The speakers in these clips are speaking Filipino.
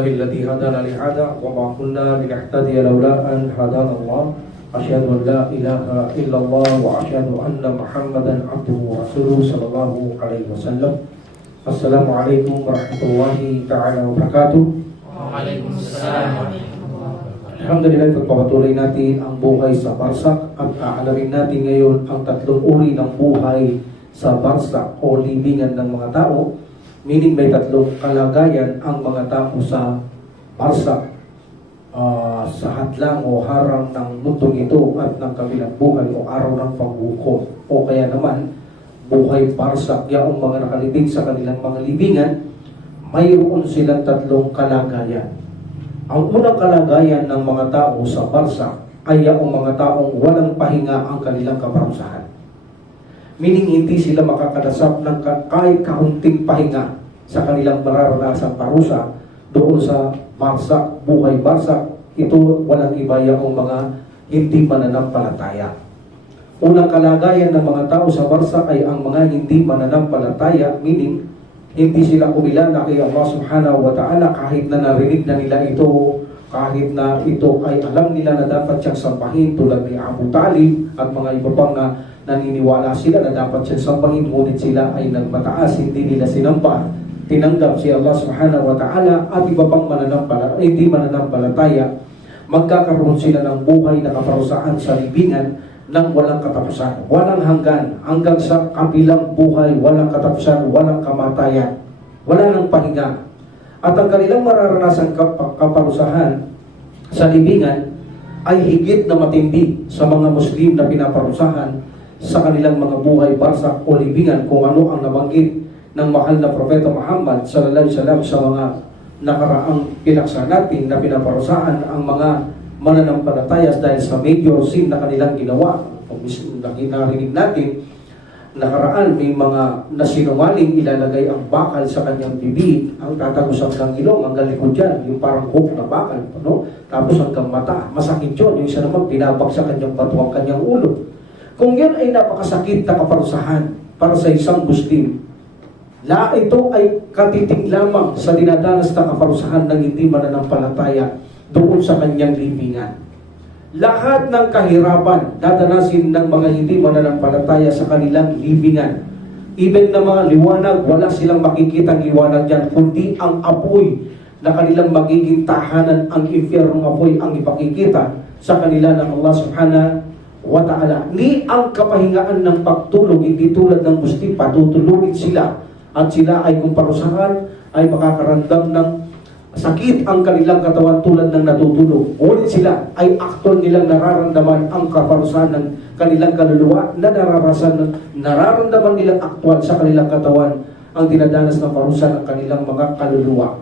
لله الذي هدانا لهذا وما كنا لنهتدي لولا أن هدانا الله أشهد أن لا إله إلا الله وأشهد أن محمدا عبده ورسوله صلى الله عليه وسلم. Assalamualaikum warahmatullahi ta'ala wabarakatuh. Waalaikumsalam. Alhamdulillah, pagpapatuloy natin ang buhay sa barsak at aalamin natin ngayon ang tatlong uri ng buhay sa barsak o libingan ng mga tao. Meaning may tatlong kalagayan ang mga tao sa barsak, sa hadlang o harang ng mundong ito at ng kabilang buhay o araw ng paghukom o kaya naman buhay barsak. Yaong mga nakalibing sa kanilang mga libingan, mayroon silang tatlong kalagayan. Ang unang kalagayan ng mga tao sa barsak ay yaong mga taong walang pahinga ang kanilang kaparusahan. Meaning hindi sila makakadasap ng kahit kaunting pahinga sa kanilang mararanasang parusa doon sa barsak, buhay barsak. Ito walang iba yaong mga hindi mananampalataya. Unang kalagayan ng mga tao sa barsak ay ang mga hindi mananampalataya, meaning hindi sila kumilala kay Allah subhanahu wa ta'ala kahit na narinig na nila ito, kahit na ito ay alam nila na dapat siyang sampahin tulad ni Abu Talib at mga iba pang na naniniwala sila na dapat siyang sampahin, ngunit sila ay nagmataas, hindi nila sinampa, tinanggap si Allah subhanahu wa ta'ala at iba pang hindi mananampalataya. Magkakaroon sila ng buhay na kaparusahan sa libingan nang walang katapusan, walang hanggang sa kabilang buhay, walang katapusan, walang kamatayan, wala nang pahinga. At ang kanilang mararanasang kaparusahan sa libingan ay higit na matindi sa mga Muslim na pinaparusahan sa kanilang mga buhay barsak o libingan, kung ano ang nabanggit ng mahal na Propeta Muhammad sallallahu alaihi wasallam sa mga nakaraang pinaksa natin na pinaparusahan ang mga mananampalataya dahil sa major sin na kanilang ginawa. Kung narinig natin, nakaraan may mga nasinungaling, ilalagay ang bakal sa kanyang bibig, ang tatagos hanggang ilong, hanggang likod dyan, yung parang hook na bakal, no? Tapos hanggang mata, masakit yun. Yung isa naman, pinabag sa kanyang bato ang kanyang ulo. Kung yun ay napakasakit na kaparusahan para sa isang Muslim, ito ay katiting lamang sa dinadanas na kaparusahan ng hindi mananampalataya doon sa kanyang libingan. Lahat ng kahirapan dadanasin ng mga hindi mananampalataya sa kanilang libingan. Even na mga liwanag, wala silang makikitang liwanag dyan, kundi ang apoy na kanilang magiging tahanan, ang impyernong apoy ang ipakikita sa kanila ng Allah subhanahu wa ta'ala. Ni ang kapahingaan ng pagtulog, hindi tulad ng Muslim, patutulugin sila at sila ay kung parusahan ay makakaramdam ng sakit ang kanilang katawan tulad ng natutulog. Ngunit sila ay aktual nilang nararamdaman ang kaparusahan ng kanilang kaluluwa na nararamdaman nilang aktual sa kanilang katawan ang dinadanas ng parusahan ng kanilang mga kaluluwa.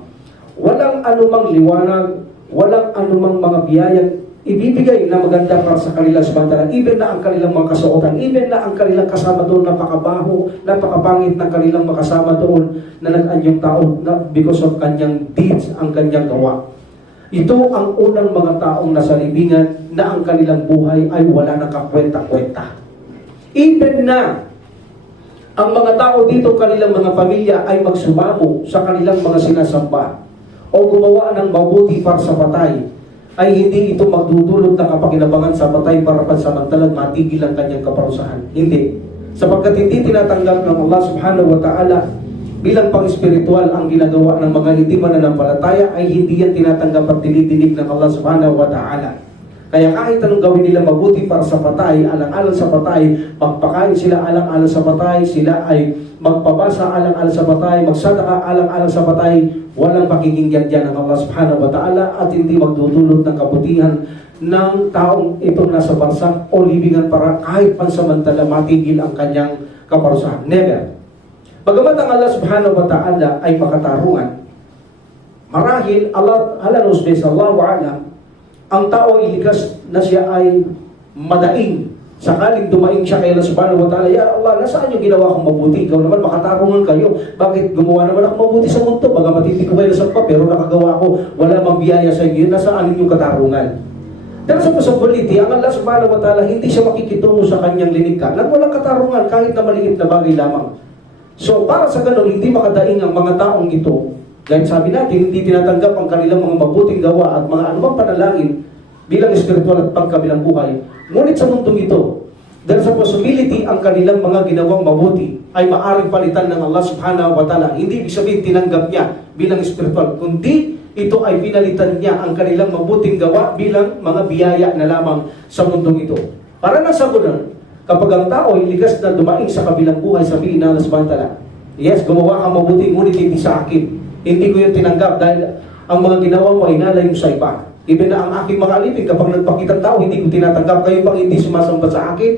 Walang anumang liwanag, walang anumang mga biyayang ibibigay na maganda para sa kanila samantalang even na ang kanilang mga kasuotan, even na ang kanilang kasama doon napakabaho, napakapangit ng kanilang makasama doon na nag-anyong tao na because of kanyang deeds, ang kanyang gawa. Ito ang unang mga taong nasa libingan na ang kanilang buhay ay wala nang kakwenta-kwenta. Even na ang mga tao dito, kanilang mga pamilya ay magsumamo sa kanilang mga sinasamba o gumawa ng mabuti para sa patay, ay hindi ito magdudulot ng kapakinabangan sa patay para pansamantalang matigil ang kanyang kaparusahan. Hindi. Sapagkat hindi tinatanggap ng Allah subhanahu wa ta'ala bilang pang-espiritual ang ginagawa ng mga hindi mananampalataya, ay hindi yan tinatanggap at dinidinig ng Allah subhanahu wa ta'ala. Kaya kahit anong gawin nila mabuti para sa patay, alang-alang sa patay, magpakain sila alang-alang sa patay, sila ay magpabasa alang-alang sa patay, magsadaka alang-alang sa patay, walang pakikinggan dyan ng Allah subhanahu wa ta'ala at hindi magdudulot ng kabutihan ng taong itong nasa barsak o libingan para kahit pansamantala matigil ang kanyang kaparusahan. Never. Bagamat ang Allah subhanahu wa ta'ala ay makatarungan, marahil Allah knows best, Allahu a'lam, ang tao ilikas na siya ay madaing. Sakaling dumaing siya kay Allah subhanahu wa ta'ala, ya Allah, nasaan yung ginawa kong mabuti? Ikaw naman, makatarungan kayo. Bakit gumawa naman ako mabuti sa mundo? Bagamat hindi ko kayo nasampa, pero nakagawa ko, wala mang biyaya sa inyo. Nasaan yung katarungan? Pero sa possibility, ang Allah subhanahu wa ta'ala, hindi siya makikitungo sa kanyang linikha nang walang katarungan, kahit na maliit na bagay lamang. So, para sa ganun, hindi makadaing ang mga taong ito Dahil sabi natin, hindi tinatanggap ang kanilang mga mabuting gawa at mga anumang panalangin bilang espiritual at pangkabilang buhay. Ngunit sa mundong ito, dahil sa possibility ang kanilang mga ginawang mabuti ay maaring palitan ng Allah subhanahu wa ta'ala. Hindi ibig sabihin tinanggap niya bilang espiritual, kundi ito ay pinalitan niya ang kanilang mabuting gawa bilang mga biyaya na lamang sa mundong ito. Para nasa gunan, kapag ang tao ay likas na dumaing sa kabilang buhay, sabihin ng Allah subhanahu wa ta'ala, yes, gumawa kang mabuti, ngunit hindi sa akin. Hindi ko yung tinanggap dahil ang mga ginawa mo ay nalayo sa iba. Even na ang aking mga alipin, kapag nagpakitang tao, hindi ko tinatanggap, kayo pang hindi sumasamba sa akin.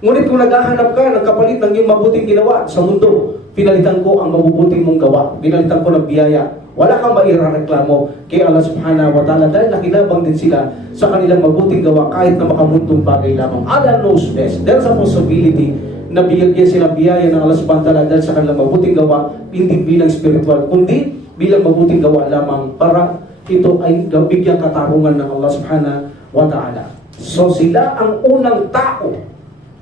Ngunit kung naghahanap ka ng kapalit ng iyong mabuting ginawa sa mundo, pinalitan ko ang mabubuting mong gawa. Pinalitan ko ng biyaya. Wala kang mairareklamo kay Allah subhanahu wa ta'ala dahil nakinabang din sila sa kanilang mabuting gawa kahit na makamundong bagay lamang. Allah knows best. There's a possibility na bigyan sila biyaya ng Allah subhanahu wa ta'ala dahil sa kanilang mabuting gawa, hindi bilang spiritual, kundi bilang mabuting gawa lamang para ito ay bigyan katarungan ng Allah subhanahu wa ta'ala. So sila ang unang tao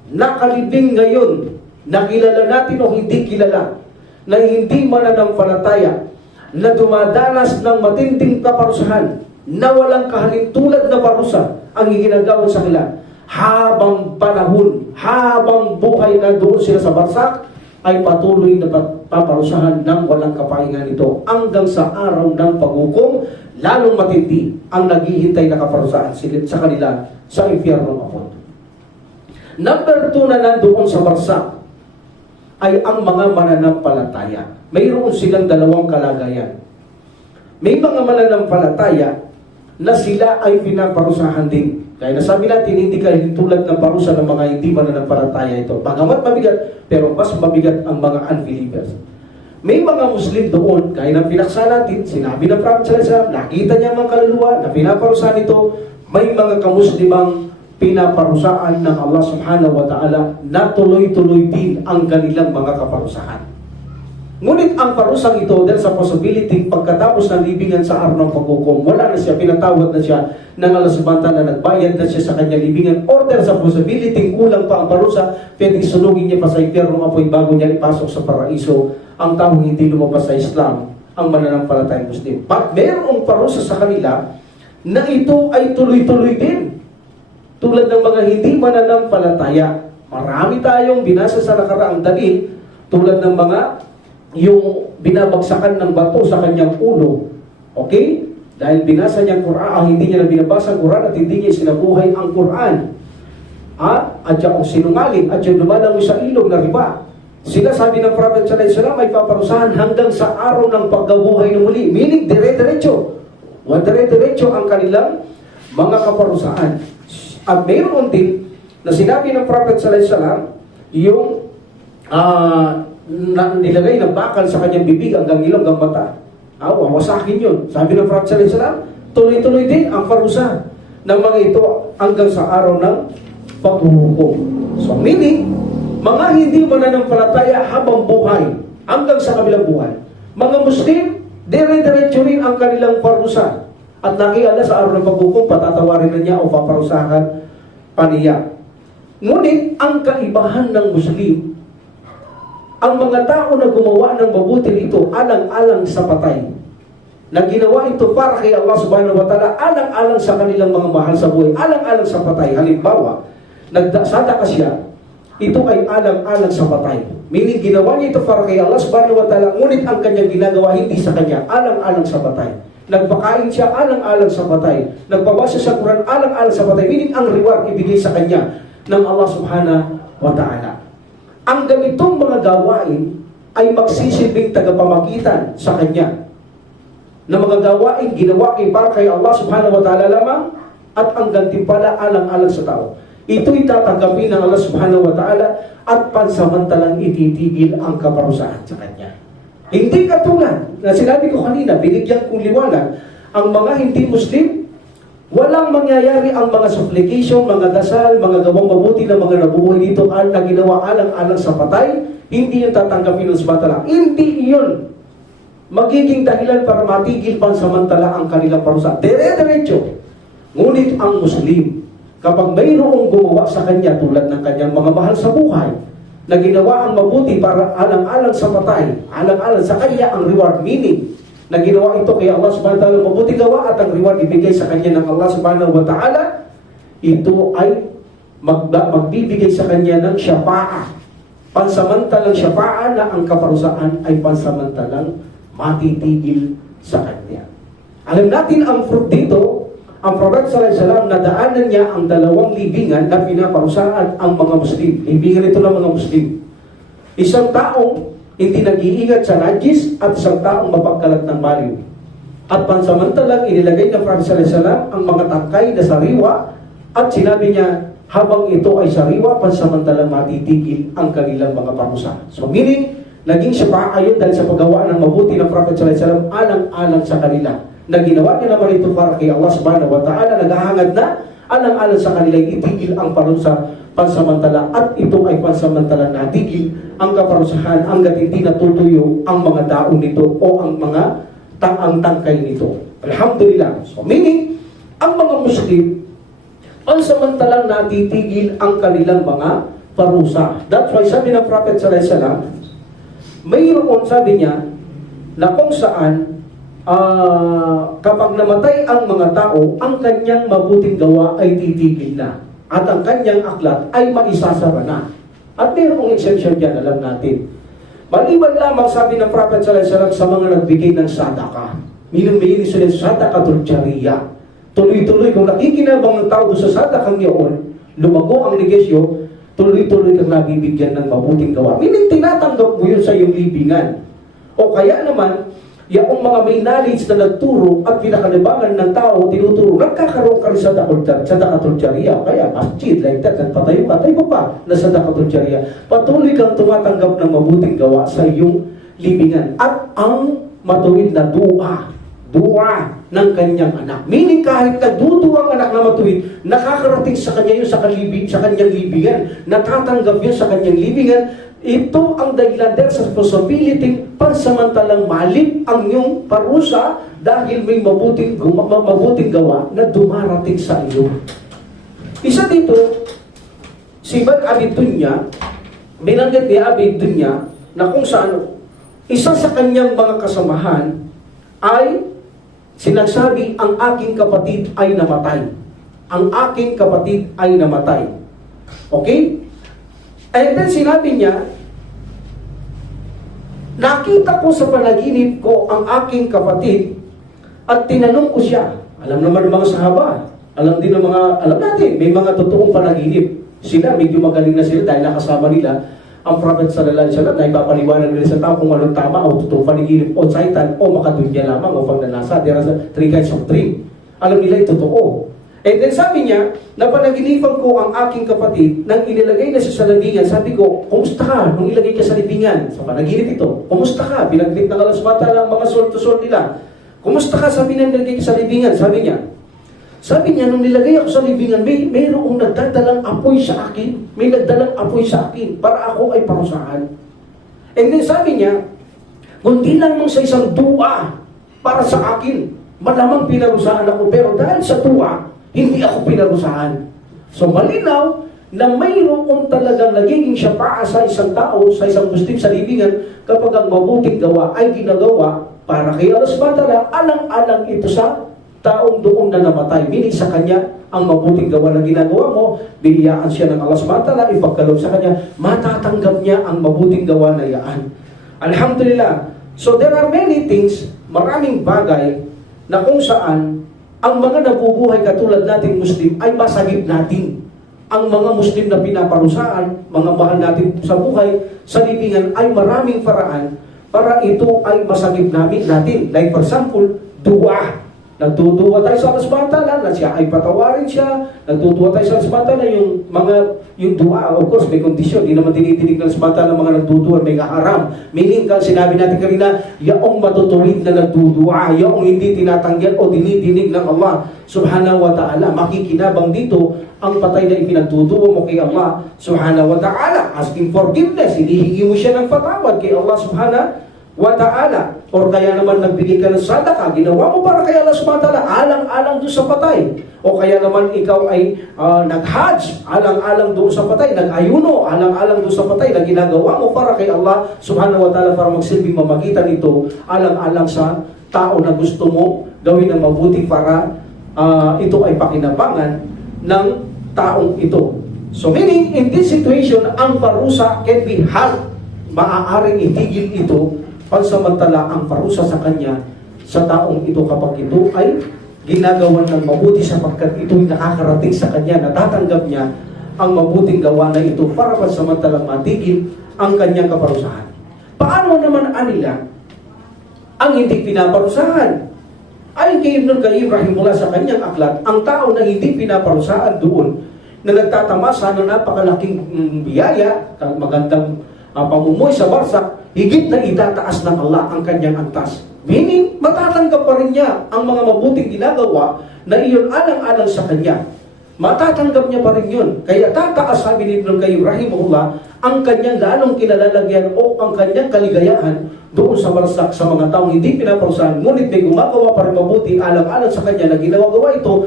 nakalibing ngayon, na kilala natin o hindi kilala, na hindi mananampalataya, na dumadanas ng matinding kaparusahan, na walang kahalintulad na parusa ang iginagawa sa kanila. Habang panahon, habang buhay na doon sila sa barsak, ay patuloy na paparusahan ng walang kapahingan ito hanggang sa araw ng paghukom, lalong matindi ang naghihintay na kaparusahan sa kanila sa impyernong apoy. Number 2 na nandoon sa barsak ay ang mga mananampalataya. Mayroon silang dalawang kalagayan. May mga mananampalataya na sila ay pinaparusahan din. Kaya nasabi natin, hindi ka tulad ng parusa ng mga hindi mananampalataya ito. Bagamat mabigat, pero mas mabigat ang mga unbelievers. May mga Muslim doon, kaya nang pinaksa natin, sinabi ng Prophet sallallahu alaihi wasallam, nakita niya mga kaluluwa na pinaparusahan ito, may mga kamuslimang pinaparusaan ng Allah subhanahu wa ta'ala na tuloy-tuloy din ang kanilang mga kaparusahan. Ngunit ang parusang ito, dahil sa possibility, pagkatapos ng libingan sa araw ng paghukom, wala na siya, pinatawad na siya ng Allah subhanahu wa ta'ala, nagbayad na siya sa kanyang libingan, or dahil sa possibility, kulang pa ang parusa, pwedeng sunugin niya pa sa impyerno apoy bago niya ipasok sa paraiso ang taong hindi lumabas sa Islam, ang mananampalatayang Muslim. But mayroong parusa sa kanila na ito ay tuloy-tuloy din. Tulad ng mga hindi mananampalataya. Marami tayong binasa sa nakaraang dalil, tulad ng mga yung binabagsakan ng bato sa kanyang ulo. Okay? Dahil binasa niya ang Quran, hindi niya na binabasa ang Quran at hindi niya sinabuhay ang Quran. At yung sinungaling, at yung lumalangoy sa ilog na riba. Sila, sabi ng Prophet sallallahu alaihi wasallam, ay paparusahan hanggang sa araw ng pagkabuhay ng muli. Meaning, dire-diretso. Dire-diretso ang kanilang mga kaparusahan. At mayroon din na sinabi ng Prophet sallallahu alaihi wasallam yung nilagay ng bakal sa kanyang bibig hanggang ilong hanggang mata. Wawasakin yun. Sabi ng Prophet sallallahu alaihi wasallam, tuloy-tuloy din ang parusa ng mga ito hanggang sa araw ng paghuhukom. So meaning, mga hindi mananampalataya habang buhay hanggang sa kabilang buhay. Mga Muslim, dire-diretso rin ang kanilang parusa. At nakiala sa araw ng paghukom, patatawarin na niya o paparusahan pa niya. Ngunit, ang kaibahan ng Muslim, ang mga tao na gumawa ng mabuti rito, alang-alang sa patay. Na ginawa ito para kay Allah subhanahu wa ta'ala, alang-alang sa kanilang mga mahal sa buhay, alang-alang sa patay. Halimbawa, nagdasada ka siya, ito ay alang-alang sa patay. Meaning, ginawa niya ito para kay Allah subhanahu wa ta'ala, ngunit ang kanyang ginagawa hindi sa kanya, alang-alang sa patay. Nagpakain siya alang-alang sa patay. Nagbabasa sa Quran alang-alang sa patay. Meaning ang reward ibigay sa kanya ng Allah subhanahu wa ta'ala. Ang ganitong mga gawain ay magsisilbing tagapamagitan sa kanya. Na mga gawain ginawa para kay Allah subhanahu wa ta'ala lamang at ang gantimpala alang-alang sa tao. Ito'y tatanggapin ng Allah subhanahu wa ta'ala at pansamantalang ititigil ang kaparusahan sa kanya. Hindi katulad na sinabi ko kanina, binigyan kong liwanag, ang mga hindi Muslim, walang mangyayari ang mga supplication, mga dasal, mga gawang mabuti na mga nabubuhay dito na ginawa alang-alang sa patay, hindi yung tatanggapin ng samantala. Hindi yun magiging dahilan para matigil pansamantala ang kanilang parusa. Dire-diretso. Ngunit ang Muslim, kapag mayroong gumawa sa kanya tulad ng kanyang mga mahal sa buhay, na ginawa ang mabuti para alang-alang sa patay, alang-alang sa kanya ang reward, meaning na ginawa ito kay Allah subhanahu wa ta'ala mabuting gawa at ang reward ibigay sa kanya ng Allah subhanahu wa ta'ala, ito ay magbibigay sa kanya ng syafa'ah. Pansamantalang syafa'ah na ang kaparusaan ay pansamantalang matitigil sa kanya. Alam natin ang fruit dito, ang Prophet sallallahu alaihi wasallam nadaanan niya ang 2 libingan na pinaparusaan ang mga Muslim. Libingan ito ng mga Muslim. Isang taong hindi nag-iingat sa najis at isang taong mapagkalat ng baliw. At pansamantalang inilagay ng Prophet sallallahu alaihi wasallam ang mga tangkay na sariwa at sinabi niya, habang ito ay sariwa, pansamantalang matitigil ang kanilang mga parusa. So meaning, naging syafa'ah yun dahil sa paggawa ng mabuti ng Prophet sallallahu alaihi wasallam alang-alang sa kanila. Na ginawa niya naman ito para kay Allah subhanahu wa ta'ala, naghahangad na alang-alang sa kanila itigil ang parusa pansamantala at ito ay pansamantalang natigil ang kaparusahan hanggat hindi natutuyo ang mga daon nito o ang mga tangkay nito. Alhamdulillah. So meaning, ang mga Muslim pansamantalang natitigil ang kanilang mga parusa. That's why sabi ng Prophet sallallahu alaihi wasallam, mayroon sabi niya na kung saan kapag namatay ang mga tao, ang kanyang mabuting gawa ay titigil na at ang kanyang aklat ay maisasara na. At mayroong exemption dyan, alam natin. Maliban lamang sabi ng Prophet sallallahu alaihi wasallam sa mga nagbigay ng sadaka. Minumili sila sa sadaqatul jariyah. Tuloy-tuloy, kung nakikinabang ng tao sa sadakang yun, lumago ang negosyo, tuloy-tuloy kang nabibigyan ng mabuting gawa. Meaning, tinatanggap mo yun sa iyong libingan. O kaya naman, yung mga may knowledge na nagturo at pinakalibangan ng tao, tinuturo, nagkakaroon ka rin sa sadaqatul jariyah. Kaya, masjid, like that, nagpatayo ka, tayo pa na sadaqatul jariyah. Patuloy kang tumatanggap ng mabuting gawa sa iyong libingan. At ang matuwid na dua ng kanyang anak. Meaning kahit nagduduwa ang anak na matuwid, nakakarating sa kanya yun sa kanyang libingan. Natatanggap yun sa kanyang libingan. Ito ang dahilan dahil sa possibility pansamantalang malim ang iyong parusa dahil may mabuting gawa na dumarating sa iyo. Isa dito, si Ibn Abi Dunya, binanggit ni Abi Dunya na kung saan isa sa kanyang mga kasamahan ay sinasabi, ang aking kapatid ay namatay. Ang aking kapatid ay namatay. Okay? And then sinabi niya, nakita ko sa panaginip ko ang aking kapatid at tinanong ko siya. Alam naman ng mga sahaba, alam natin, may mga totoong panaginip. Sila, medyo magaling na sila dahil nakasama nila ang Prophet sallallahu alaihi wasallam na ipapaliwanag nila sa tao kung anong tama o totoong panaginip o saitan o makadunya lamang o pagnanasa. There are 3 kinds of dream. Alam nila ito totoo. And then sabi niya, napanaginipan ko ang aking kapatid nang inilagay na siya sa libingan. Sabi ko, kumusta ka nung ilagay ka sa libingan? Sa panaginip ito, kumusta ka? Pinaglit ng Allah subhanahu wa ta'ala ang mga soul-to-soul nila. Kumusta ka? Sabi niya, nilagay ka sa libingan. Sabi niya, nung nilagay ako sa libingan, mayroong nagdadalang apoy sa akin. May nagdalang apoy sa akin para ako ay parusahan. And then sabi niya, kundi lang sa isang dua para sa akin, malamang pinarusahan ako. Pero dahil sa dua, hindi ako pinarusahan. So malinaw na mayroong talagang nagiging syafa'ah sa isang tao, sa isang Muslim sa libingan kapag ang mabuting gawa ay ginagawa para kay Allah subhanahu wa ta'ala, alang-alang ito sa taong doon na namatay. Meaning sa kanya, ang mabuting gawa na ginagawa mo, biyayaan siya ng Allah subhanahu wa ta'ala, ipagkaloob sa kanya, matatanggap niya ang mabuting gawa na yaan. Alhamdulillah. So there are many things, maraming bagay na kung saan ang mga nabubuhay katulad nating Muslim ay masagip natin. Ang mga Muslim na pinaparusaan, mga mahal natin sa buhay, sa libingan ay maraming paraan para ito ay masagip natin. Like for example, dua. Nagtutuwa tayo sa Allah subhanahu wa ta'ala na siya ay patawarin siya. Nagtutuwa tayo sa Allah subhanahu wa ta'ala yung dua, of course, may kondisyon. Hindi naman tinitinig ng Allah subhanahu wa ta'ala mga nagtutuwa, may kaharam. Meaning, sinabi natin kanina, yaong matutuwid na nagtutuwa, yaong hindi tinatanggal o dinidinig ng Allah subhanahu wa ta'ala. Makikinabang dito ang patay na ipinagtutuwa mo kay Allah subhanahu wa ta'ala. Asking forgiveness, hinihingi mo siya ng patawad kay Allah subhanahu wa ta'ala. Or kaya naman nagbigay ka ng sadaka, ginawa mo para kay Allah subhanahu wa ta'ala, alang-alang doon sa patay. O kaya naman ikaw ay nag-hajj, alang-alang doon sa patay, nag-ayuno, alang-alang doon sa patay, na ginagawa mo para kay Allah subhanahu wa ta'ala para magsilbing mamagitan ito, alang-alang sa tao na gusto mo gawin ng mabuti para ito ay pakinabangan ng taong ito. So meaning, in this situation, ang parusa can be had. Maaaring itigil ito pansamantala ang parusa sa kanya sa taong ito kapag ito ay ginagawa ng mabuti sapagkat ito'y nakakarating sa kanya, natatanggap niya ang mabuting gawa na ito para pansamantalang matigil ang kanyang kaparusahan. Paano naman anila ang hindi pinaparusahan? Ayon kay Ibnul Qayyim rahimahullah sa kanyang aklat, ang tao na hindi pinaparusahan doon na nagtatamasa ng napakalaking biyaya, magandang pamumuhay sa barsak, higit na itataas ng Allah ang kanyang antas. Meaning, matatanggap pa rin niya ang mga mabuting ginagawa na iyon alang-alang sa kanya. Matatanggap niya pa rin yun. Kaya tataas, sabi ni Ibnul Qayyim rahimahullah, ang kanyang lalong kinalalagyan o ang kanyang kaligayahan doon sa barsak sa mga taong hindi pinaparusahan, ngunit may gumagawa pa rin mabuti alang-alang sa kanya na ginagawa ito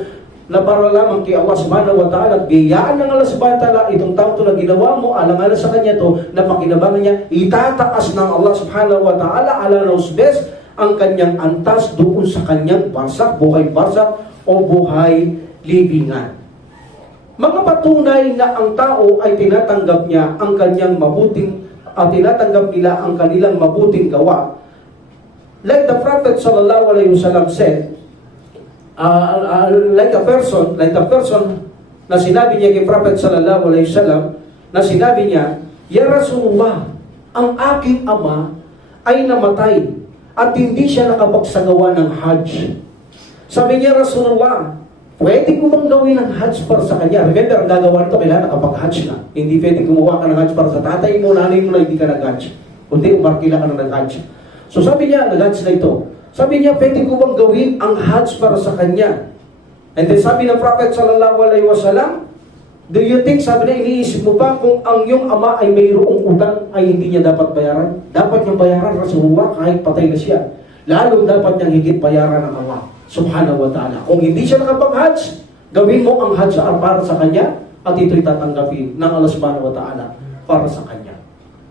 na para lamang kay Allah subhanahu wa ta'ala at biyaan ng Allah subhanahu wa ta'ala itong tao to na ginawa mo alang-alang sa kanya to na pakinabangan niya, itataas ng Allah subhanahu wa ta'ala ala nausbes ang kanyang antas doon sa kanyang barsak, buhay barsak o buhay libingan. Mga patunay na ang tao ay tinatanggap niya ang kanyang mabuting tinatanggap nila ang kanilang mabuting gawa. Like the Prophet sallallahu alaihi wasallam said, like a person na sinabi niya kay Prophet sallallahu alaihi wasallam na sinabi niya, "Ya Rasulullah, ang aking ama ay namatay at hindi siya nakapagsagawa ng Hajj." Sabi niya, "Rasulullah, pwede ko bang gawin ang Hajj para sa kanya?" Remember, ang gagawa nito kailangan nakapag-Hajj na. Hindi pwede gumawa ka ng Hajj para sa tatay mo, nanay mo na hindi ka nag-Hajj. Kundi umarkila ka na nag-Hajj. So sabi niya, nag-Hajj na ito. Sabi niya, pwede ko bang gawin ang Hajj para sa kanya? And then sabi ng Prophet sallallahu alaihi wasallam, do you think, sabi na, iniisip mo ba kung ang iyong ama ay mayroong utang ay hindi niya dapat bayaran? Dapat niyang bayaran, Rasulullah, kahit patay na siya. Lalo dapat niyang higit bayaran ng Allah subhanahu wa ta'ala. Kung hindi siya nakapag-Hajj, gawin mo ang Hajj para sa kanya at ito'y tatanggapin ng Allah subhanahu wa ta'ala para sa kanya.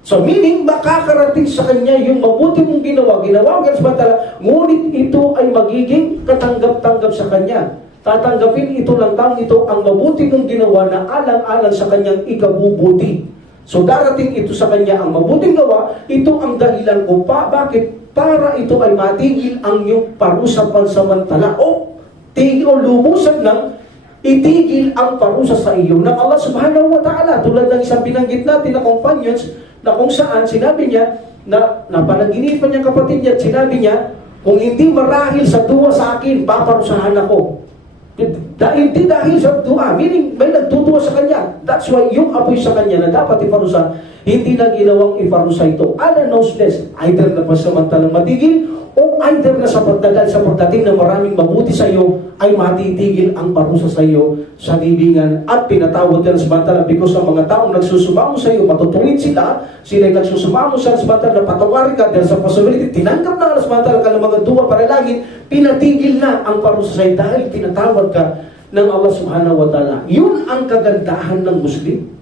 So meaning, makakarating sa kanya yung mabuti mong ginawa mo sa ta'ala, ngunit ito ay magiging katanggap-tanggap sa kanya. Tatanggapin ito ng taong ito ang mabuti mong ginawa na alang-alang sa kanyang ikabubuti. So darating ito sa kanya ang mabuting gawa, ito ang dahilan kung bakit para ito ay matigil ang iyong parusa pansamantala o tigil o lubusan ng itigil ang parusa sa iyo ng Allah subhanahu wa ta'ala. Tulad ng isang binanggit natin na companions na kung saan sinabi niya na napanaginipan niya kapatid niya at sinabi niya, kung hindi marahil sa dua sa akin, paparusahan ako. Hindi dahil sa dua, meaning may nagtutuwa sa kanya. That's why yung apoy sa kanya na dapat iparusa, hindi na ginawang iparusa ito. Ala noseless, either na pasamantalang matigil o either na sa pagdagal sa pagdating na maraming mabuti sa iyo ay matitigil ang parusa sa iyo sa libingan at pinatawad ka na samantala because ang mga taong nagsusumamo sa iyo, matutuwid sila nagsusumamo sa samantala na patawarin ka dahil sa possibility, tinanggap na ka samantala ka ng mga duwa para langit, pinatigil na ang parusa sa iyo dahil pinatawad ka ng Allah subhanahu wa ta'ala. Yun ang kagandahan ng Muslim.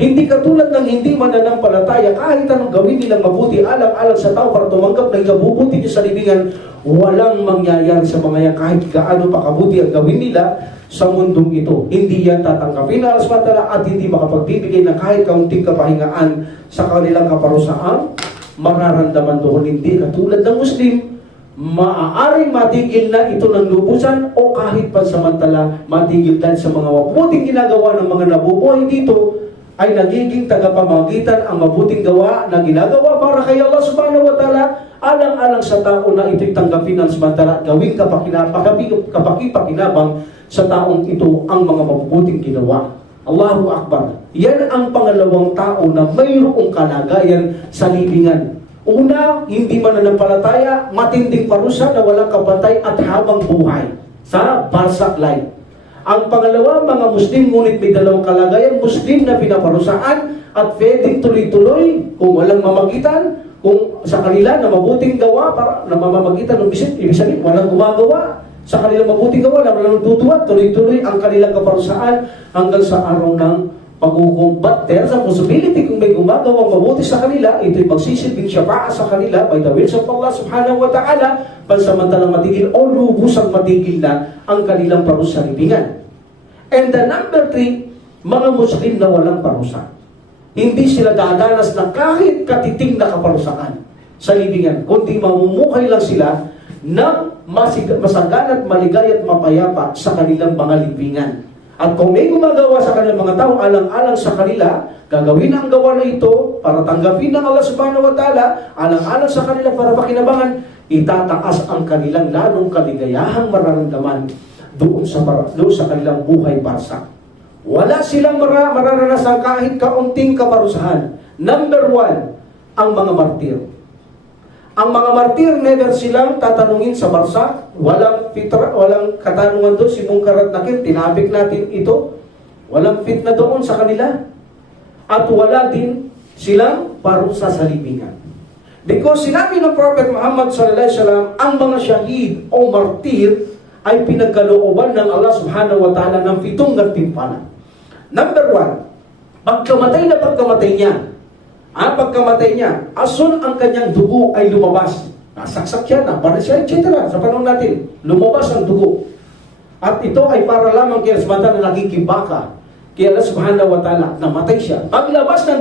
Hindi katulad ng hindi mananampalataya, kahit anong gawin nilang mabuti, alang-alang sa tao para tumanggap na ikabubuti niya sa libingan, walang mangyayari sa mga yan kahit gaano pa kabuti ang gawin nila sa mundong ito. Hindi yan tatanggapin na SWT at hindi makapagbibigay ng kahit kaunting kapahingaan sa kanilang kaparusaan, mararamdaman doon. Hindi katulad ng Muslim, maaaring matigil na ito ng lubusan o kahit pansamantala matigil dahil sa mga mabuting ginagawa ng mga nabubuhay dito ay nagiging tagapamagitan ang mabuting gawa na ginagawa para kay Allah subhanahu wa ta'ala alang-alang sa tao na ito'y tanggapin ng samantala at gawing kapakipakinabang sa taong ito ang mga mabuting ginawa. Allahu Akbar. Yan ang pangalawang tao na mayroong kalagayan sa libingan. Una, hindi mananampalataya, matinding parusa na walang kapantay at habang buhay sa barsak life. Ang pangalawa, mga Muslim, ngunit may dalawang kalagayan, Muslim na pinaparusaan at pwedeng tuloy-tuloy kung walang mamagitan, kung sa kanila na mabuting gawa, para na mamamagitan ng ibig sabihin, walang gumagawa sa kanilang mabuting gawa, walang nagtutuwa, tuloy-tuloy ang kanilang kaparusaan hanggang sa araw ng pag-ukumbat. There's a possibility kung may gumagawang mabuti sa kanila, ito'y magsisilbing syafa'a sa kanila by the will of Allah subhanahu wa ta'ala, pansamantalang matigil o lubusang matigil na ang kanilang parusa sa libingan. And the number 3, mga Muslim na walang parusa. Hindi sila dadanas ng kahit katiting na kaparusahan sa libingan, kundi mamumuhay lang sila ng masagan at maligay at mapayapa sa kanilang mga libingan. At kung may gumagawa sa kanilang mga tao alang-alang sa kanila, gagawin ang gawa na ito para tanggapin ng Allah subhanahu wa ta'ala, alang-alang sa kanila para pakinabangan, itataas ang kanilang lalong kaligayahang mararamdaman doon sa kanilang buhay barsak. Wala silang mararanasan kahit kaunting kaparusahan. Number 1, ang mga martir. Ang mga martir, never silang tatanungin sa barsak. Walang katanungan doon. Si Munkar at Nakir, tinapik natin ito. Walang fitna doon sa kanila. At wala din silang parusa sa libingan. Because sinabi ng Prophet Muhammad sallallahu alaihi wasallam, ang mga syahid o martir ay pinagkalooban ng Allah subhanahu wa ta'ala ng 7 gantimpala. Number 1, pagkamatay niya, ason ang kanyang dugo ay lumabas. Nasaksak siya, nabaris siya, etc. Sa panahon natin, lumabas ang dugo. At ito ay para lamang kaya samantala na nakikibaka kaya Allah subhanahu wa ta'ala, namatay siya. Paglabas pa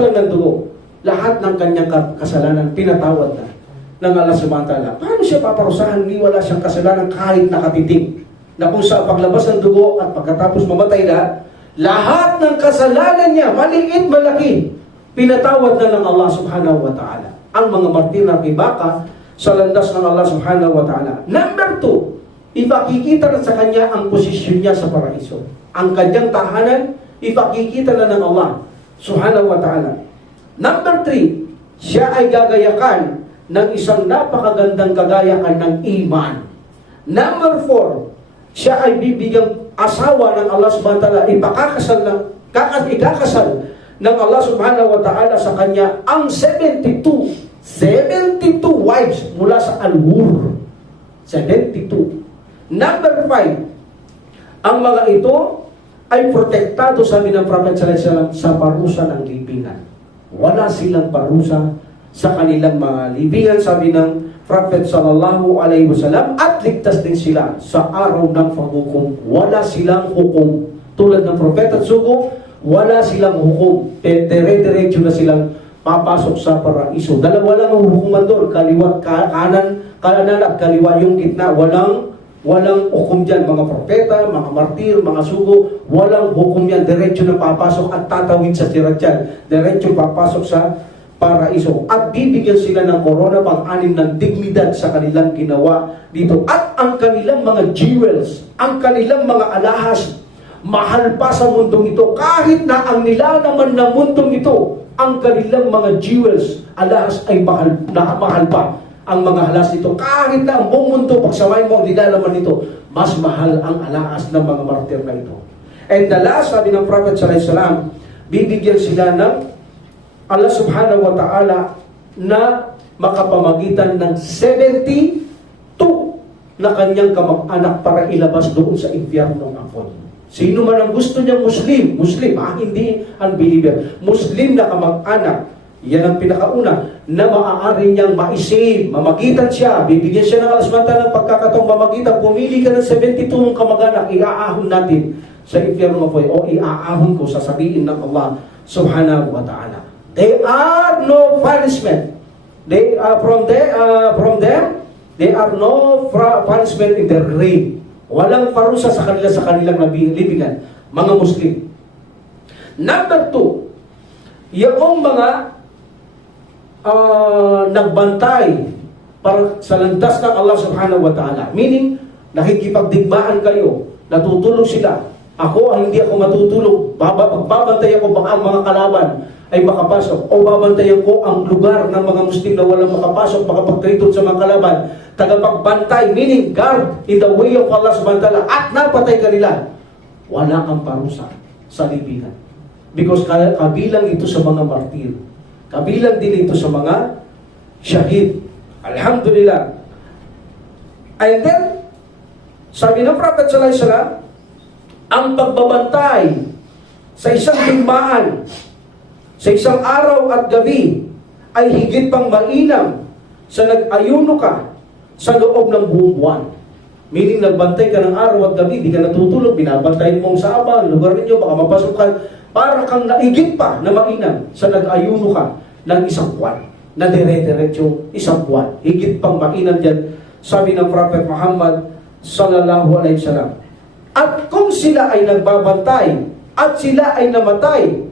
lang ng dugo, lahat ng kanyang kasalanan pinatawad na ng Allah subhanahu wa ta'ala. Paano siya paparusahan? Ni wala siyang kasalanan kahit nakatiting. Na kung sa paglabas ng dugo at pagkatapos mamatay na, lahat ng kasalanan niya, maliit, malaki, pinatawad na ng Allah subhanahu wa ta'ala. Ang mga martir na kibaka sa landas ng Allah subhanahu wa ta'ala. Number 2, ipakikita na sa kanya ang posisyon niya sa paraiso. Ang kanyang tahanan, ipakikita na ng Allah subhanahu wa ta'ala. Number 3, siya ay gagayakan ng isang napakagandang kagayakan ng iman. Number 4, siya ay bibigyang asawa ng Allah subhanahu wa ta'ala, ikakasal ng Allah subhanahu wa ta'ala sa kanya ang 72 wives mula sa Al-Hur. 72. Number 5, ang mga ito ay protektado, sabi ng Prophet sallallahu alaihi wasallam, sa parusa ng libingan. Wala silang parusa sa kanilang mga libingan, sabi ng Prophet sallallahu alaihi wasallam, at ligtas din sila sa araw ng paghukom. Wala silang hukom. Tulad ng propeta at sugo, wala silang hukom. Dire-diretso na silang papasok sa paraiso. Dalawa lang ang hukuman doon, kaliwa, kanan at kaliwa yung gitna. Walang hukom dyan, mga propeta, mga martir, mga sugo, walang hukom yan. Diretso na papasok at tatawid sa sirat yan. Diretso papasok sa paraiso. At bibigyan sila ng korona pang-anim ng dignidad sa kanilang ginawa dito. At ang kanilang mga jewels, ang kanilang mga alahas, mahal pa sa mundong ito. Kahit na ang nilalaman ng mundong ito, ang kanilang mga jewels, alahas ay mahal pa. Ang mga halas nito, kahit na ang buong mundo, pagsamahin mo ang nilalaman nito, mas mahal ang alahas ng mga martir na ito. And the last, sabi ng Prophet sallallahu alaihi wasallam, bibigyan sila ng Allah subhanahu wa ta'ala na makapamagitan ng 72 na kanyang kamag-anak para ilabas doon sa impyerno ng apoy. Sino man ang gusto niya Muslim, hindi unbeliever, Muslim na kamag-anak, yan ang pinakauna, na maaari niyang ma-save, mamagitan siya, bibigyan siya ng Allah subhanahu wa ta'ala ng pagkakataong mamagitan, pumili ka ng 72 mong kamag-anak, iaahon natin sa impyerno ng apoy, o iaahon ko, sasabihin ng Allah subhanahu wa ta'ala. They are no punishment. From them, they are no punishment in their grave. Walang parusa sa kanilang libingan, mga Muslim. Number 2, yung mga nagbantay para sa landas ng Allah subhanahu wa ta'ala. Meaning, nakikipagdigmaan kayo, natutulog sila. Hindi ako matutulog. Babantay ako baka ang mga kalaban ay makapasok. O babantayan ko ang lugar ng mga Muslim na walang makapasok, makapagtriton sa mga kalaban. Tagapagbantay, meaning guard in the way of Allah subhanahu wa ta'ala, at napatay kanila. Wala kang parusa sa libingan. Because kabilang ito sa mga martir. Kabilang din ito sa mga syahid. Alhamdulillah. And then, sabi ng Prophet sallallahu alaihi wasallam, ang pagbabantay sa isang digmaan, sa isang araw at gabi, ay higit pang mainam sa nag-ayuno ka sa loob ng buong buwan. Meaning, nagbantay ka ng araw at gabi, di ka natutulog, binabantayin mo sa abang, lugar ninyo, baka mapasok ka, para kang naigit pa na mainam sa nag-ayuno ka ng isang buwan, na dire-diretso isang buwan. Higit pang mainam dyan, sabi ng Prophet Muhammad sallallahu alaihi wasallam. At kung sila ay nagbabantay at sila ay namatay,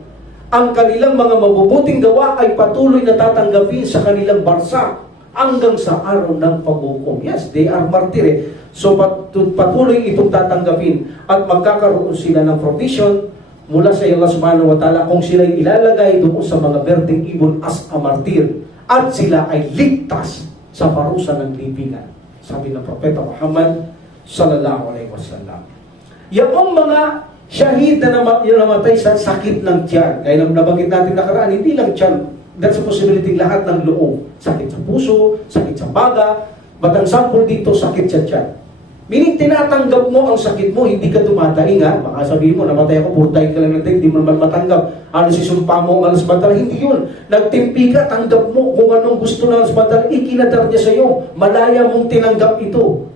ang kanilang mga mabubuting gawa ay patuloy na tatanggapin sa kanilang barsa hanggang sa araw ng paghukom. Yes, they are martyr. So patuloy itong tatanggapin at magkakaroon sila ng provision mula sa Allah subhanahu wa ta'ala kung sila ilalagay doon sa mga berdeng ibon as a martir at sila ay ligtas sa parusa ng libingan. Sabi ng Propeta Muhammad sallallahu alaihi wasallam. Yung mga shahid na namatay sa sakit ng tiyan, kaya nabanggit natin nakaraan, hindi lang tiyan, that's a possibility lahat ng loob. Sakit sa puso, sakit sa baga, but ang sample dito, sakit sa tiyan. Meaning, tinatanggap mo ang sakit mo, hindi ka dumadaing, baka sabihin mo, namatay ako, purtay ka lang natin, hindi mo naman matanggap. Alas isumpa mo ang alas batala, hindi yun. Nagtimpi ka, tanggap mo kung anong gusto ng alas batala, ikinadar niya sa iyo. Malaya mong tinanggap ito.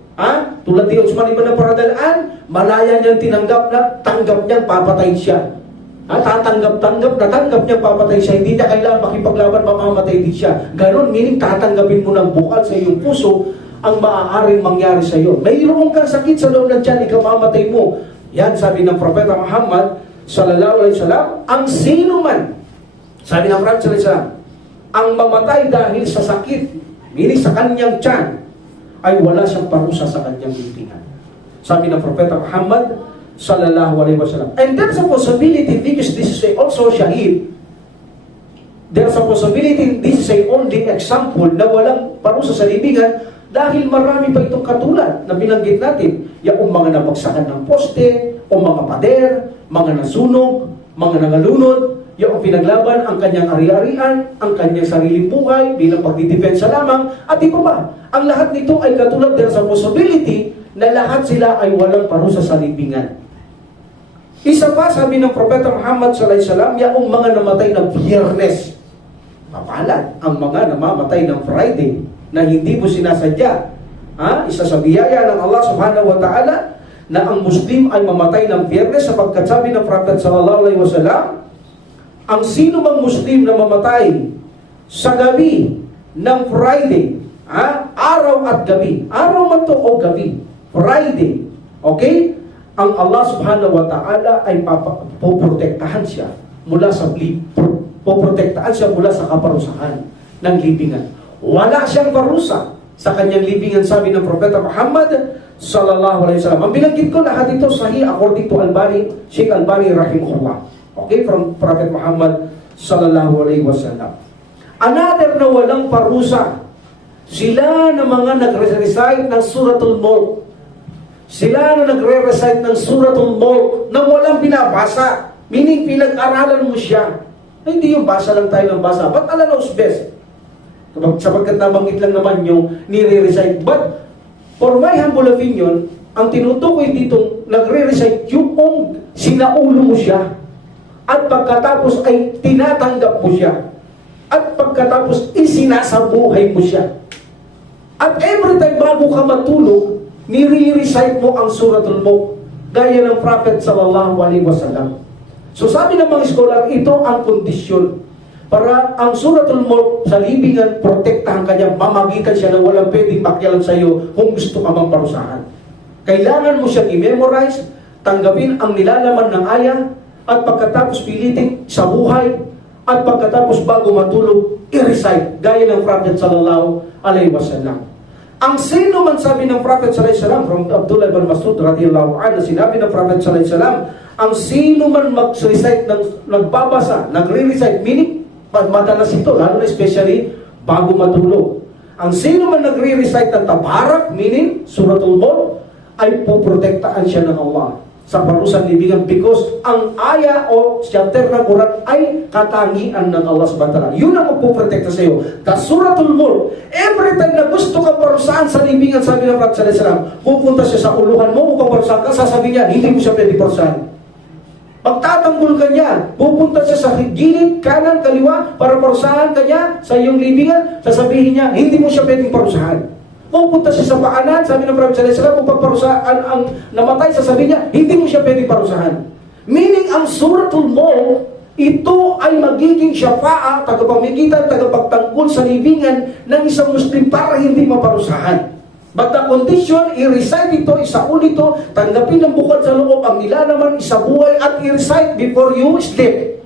Tulad ni Usman ibn Paradalaan, malaya niyang tinanggap na tanggap niyang papatay siya. Tatanggap-tanggap, natanggap niyang papatay siya, hindi niya kailangan makipaglaban, mamamatay din siya. Ganon, meaning tatanggapin mo ng bukal sa iyong puso ang maaaring mangyari sa iyo. Mayroon kang sakit sa loob ng tiyan, ikaw mamatay mo. Yan, sabi ng Propeta Muhammad sallallahu alaihi wasallam, ang sino man, sabi ng Propeta sallallahu alaihi wasallam, ang mamatay dahil sa sakit, meaning sa kanyang tiyan, ay wala siyang parusa sa kanyang libingan. Sabi ng Propeta Muhammad sallallahu alaihi wasallam. And there's a possibility, because this is also shahid, there's a possibility, this is a only example na walang parusa sa libingan dahil marami pa itong katulad na binanggit natin. Yung mga nabagsakan ng poste, o mga pader, mga nasunog, mga nangalunod, yung pinaglaban ang kanyang ari-arian, ang kanyang sariling buhay bilang pagdidepensa lamang, at iba ba? Ang lahat nito ay katulad din sa possibility na lahat sila ay walang parusa sa libingan. Isa pa, sabi ng Propeta Muhammad sallallahu alaihi wasallam, yung mga namatay ng Biyernes, mapalad ang mga namamatay ng Friday na hindi mo sinasadya. Isa sa biyaya ng Allah subhanahu wa ta'ala na ang Muslim ay mamatay ng Biyernes, sapagkat sabi ng Prophet sallallahu alaihi wasallam, ang sino mang Muslim na mamatay sa gabi ng Friday, araw at gabi, araw man to o gabi, Friday, okay? Ang Allah subhanahu wa ta'ala ay poprotektahan siya mula sa poprotektahan siya mula sa kaparusahan ng libingan. Wala siyang parusa sa kanyang libingan, sabi ng Propeta Muhammad sallallahu alaihi wasallam. Ang binanggit ko lahat ito sahih according to Sheikh Albani rahimahullah. Okay, from Prophet Muhammad sallallahu alaihi wasallam. Another na walang parusa, sila na mga nagre-recite ng Suratul Mulk. Sila na nagre-recite ng Suratul Mulk na walang binabasa. Meaning, pinag-aralan mo siya. Hindi yung basa lang tayo ng basa. But Allah knows best. Sapagkat nabanggit lang naman yung nire-recite. But, for my humble opinion, ang tinutukoy dito, nagre-recite yung sinaulo mo siya. At pagkatapos ay tinatanggap mo siya. At pagkatapos isinasabuhay mo siya. At every time bago ka matulog, nire-recite mo ang Suratul Mulk, gaya ng Prophet sallallahu alaihi wasallam. So sabi ng mga scholar, ito ang kondisyon para ang Suratul Mulk sa libingan, protektahan kanya, mamagitan siya na walang pwedeng makialam sa iyo kung gusto ka mang parusahan. Kailangan mo siyang i-memorize, tanggapin ang nilalaman ng aya, at pagkatapos pilitin sa buhay, at pagkatapos bago matulog, i-recite, gaya ng Prophet sallallahu alaihi wasallam. Ang sino man, sabi ng Prophet sallallahu alaihi wasallam, from Abdullah ibn Mas'ud radhiyallahu anhu, sinabi ng Prophet sallallahu alaihi wasallam, ang sino man mag-recite, nagbabasa, nagre-recite, meaning madalas ito, lalo na especially bago matulog. Ang sino man nagre-recite ng Tabarak, meaning Suratul Mulk, ay poprotektaan siya ng Allah sa parusang libingan, because ang aya o chapter ng Quran ay katangian ng Allah subhanahu wa ta'ala. Yun ang magpoprotekta sa iyo. The Suratul Mulk, every time na gusto ka parusahan sa libingan, sabi ng Prophet sallallahu alaihi wasallam, pupunta siya sa uluhan mo, upang parusahan ka, sasabihin niya, hindi mo siya pwede parusahan. Pagtatanggol ka niya, pupunta siya sa gilid, kanan, kaliwa, para parusahan ka niya sa iyong libingan, sasabihin niya, hindi mo siya pwedeng parusahan. Pupunta siya sa paanan, sabi ng Prophet sallallahu alaihi wasallam, kung pagparusahan ang namatay, sasabihin niya, hindi mo siya pwedeng parusahan. Meaning, ang suratul Mulk, ito ay magiging syafa'a, tagapamigitan, tagapagtanggol sa libingan ng isang Muslim para hindi maparusahan. But the condition, i-recite ito, isauli ito, tanggapin ng bukod sa loob ang nilalaman, isabuhay at i-recite before you sleep.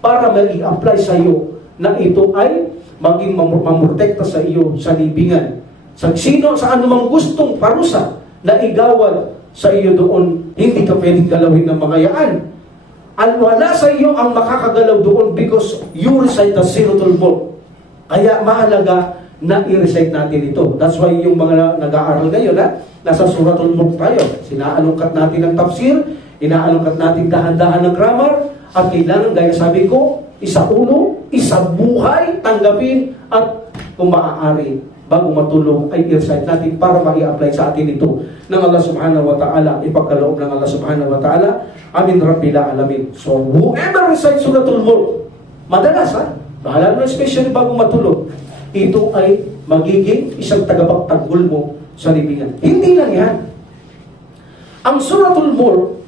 Para mag-i-apply sa iyo na ito ay maging mamurtekta sa iyo sa libingan. Sa sino, sa anumang gustong parusa na igawad sa iyo doon, hindi ka pwedeng galawin ng mga yaan. At wala sa iyo ang makakagalaw doon because you recite the suratul Mulk. Kaya mahalaga na i-recite natin ito. That's why yung mga nag-aaral ngayon, nasa suratul Mulk tayo. Sinaalungkat natin ang tafsir, inaalungkat natin dahan-dahan ng grammar, at kailangan, gaya sabi ko, isaulo, isabuhay, tanggapin, at kung maaari, bago matulog, ay i-recite natin para ma-i-apply sa atin ito ng Allah subhanahu wa ta'ala, ipagkaloob ng Allah subhanahu wa ta'ala. Amin Rabbil Alamin. So, whoever recites suratul Mulk, madalas bahala mo especially bago matulog, ito ay magiging isang tagapagtanggol mo sa libingan. Hindi lang yan. Ang suratul Mulk,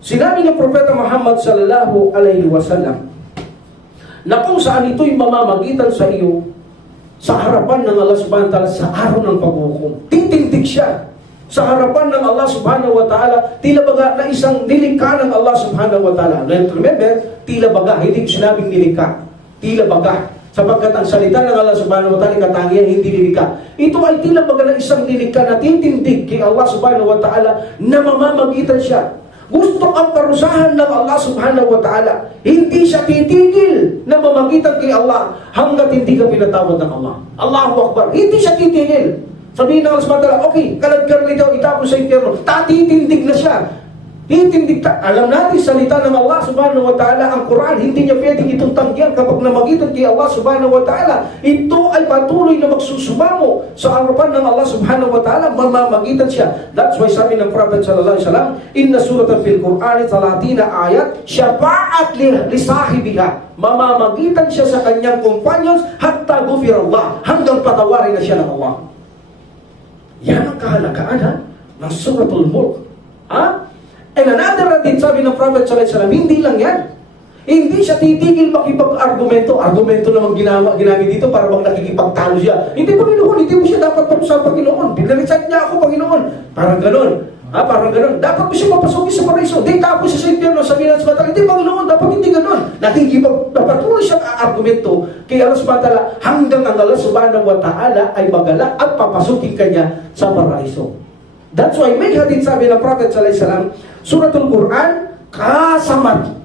sinabi ng Propeta Muhammad sallallahu alaihi wasallam na kung saan ito'y mamamagitan sa iyo sa harapan ng Allah subhanahu wa ta'ala sa araw ng paghukom. Titindig siya sa harapan ng Allah subhanahu wa ta'ala, tila baga na isang nilikha ng Allah subhanahu wa ta'ala. Remember, tila baga, hindi ko sinabing nilikha. Tila baga. Sapagkat ang salita ng Allah subhanahu wa ta'ala, katangian, hindi nilikha. Ito ay tila baga na isang nilikha na titindig kay Allah subhanahu wa ta'ala na mamamagitan siya. Gusto ang parusahan ng Allah subhanahu wa ta'ala. Hindi siya titigil na mamagitan kay Allah hanggat hindi ka pinatawad ng Allah. Allahu Akbar. Hindi siya titigil. Sabihin ng Allah subhanahu wa ta'ala, okay, kalagkar nito, itapon sa impyerno. Tatitindig na siya. Titindig ta. Alam natin, salita ng Allah subhanahu wa ta'ala, ang Quran, hindi niya pwedeng itong tanggihan kapag namagitan kay Allah subhanahu wa ta'ala. Ito ay patuloy na magsusumamo sa harapan ng Allah subhanahu wa ta'ala, mamamagitan siya. That's why sabi ng Prophet sallallahu alaihi wasallam, inna suratan fil Qur'an 30 ayat, syafa'at li sahibiha. Mamamagitan siya sa kanyang companions hatta ghufirallah, hanggang patawarin na siya ng Allah. Yan ang kahalagaan ng suratul Mulk. And another din, sabi ng Prophet sallallahu alaihi wasallam, hindi lang yan. Hindi siya titigil makipag-argumento. Argumento naman ginamit dito para bang nakikipagtalo siya. Hindi, Panginoon, hindi mo siya dapat parusahan, Panginoon. Binalisan niya ako, Panginoon. Parang ganun. Parang ganun. Dapat mo siya mapasukin sa paraiso. Hindi, tapos sa impyerno, sabihin ng Subhanahu. Hindi, Panginoon, dapat hindi ganun. Patuloy siyang argumento kay Allah Subhanahu wa ta'ala hanggang ang Allah Subhanahu wa ta'ala ay magala at papasukin kanya sa paraiso. That's why may hadith sabi ng Prophet sallallahu alaihi wasallam, suratul Quran, kasamat.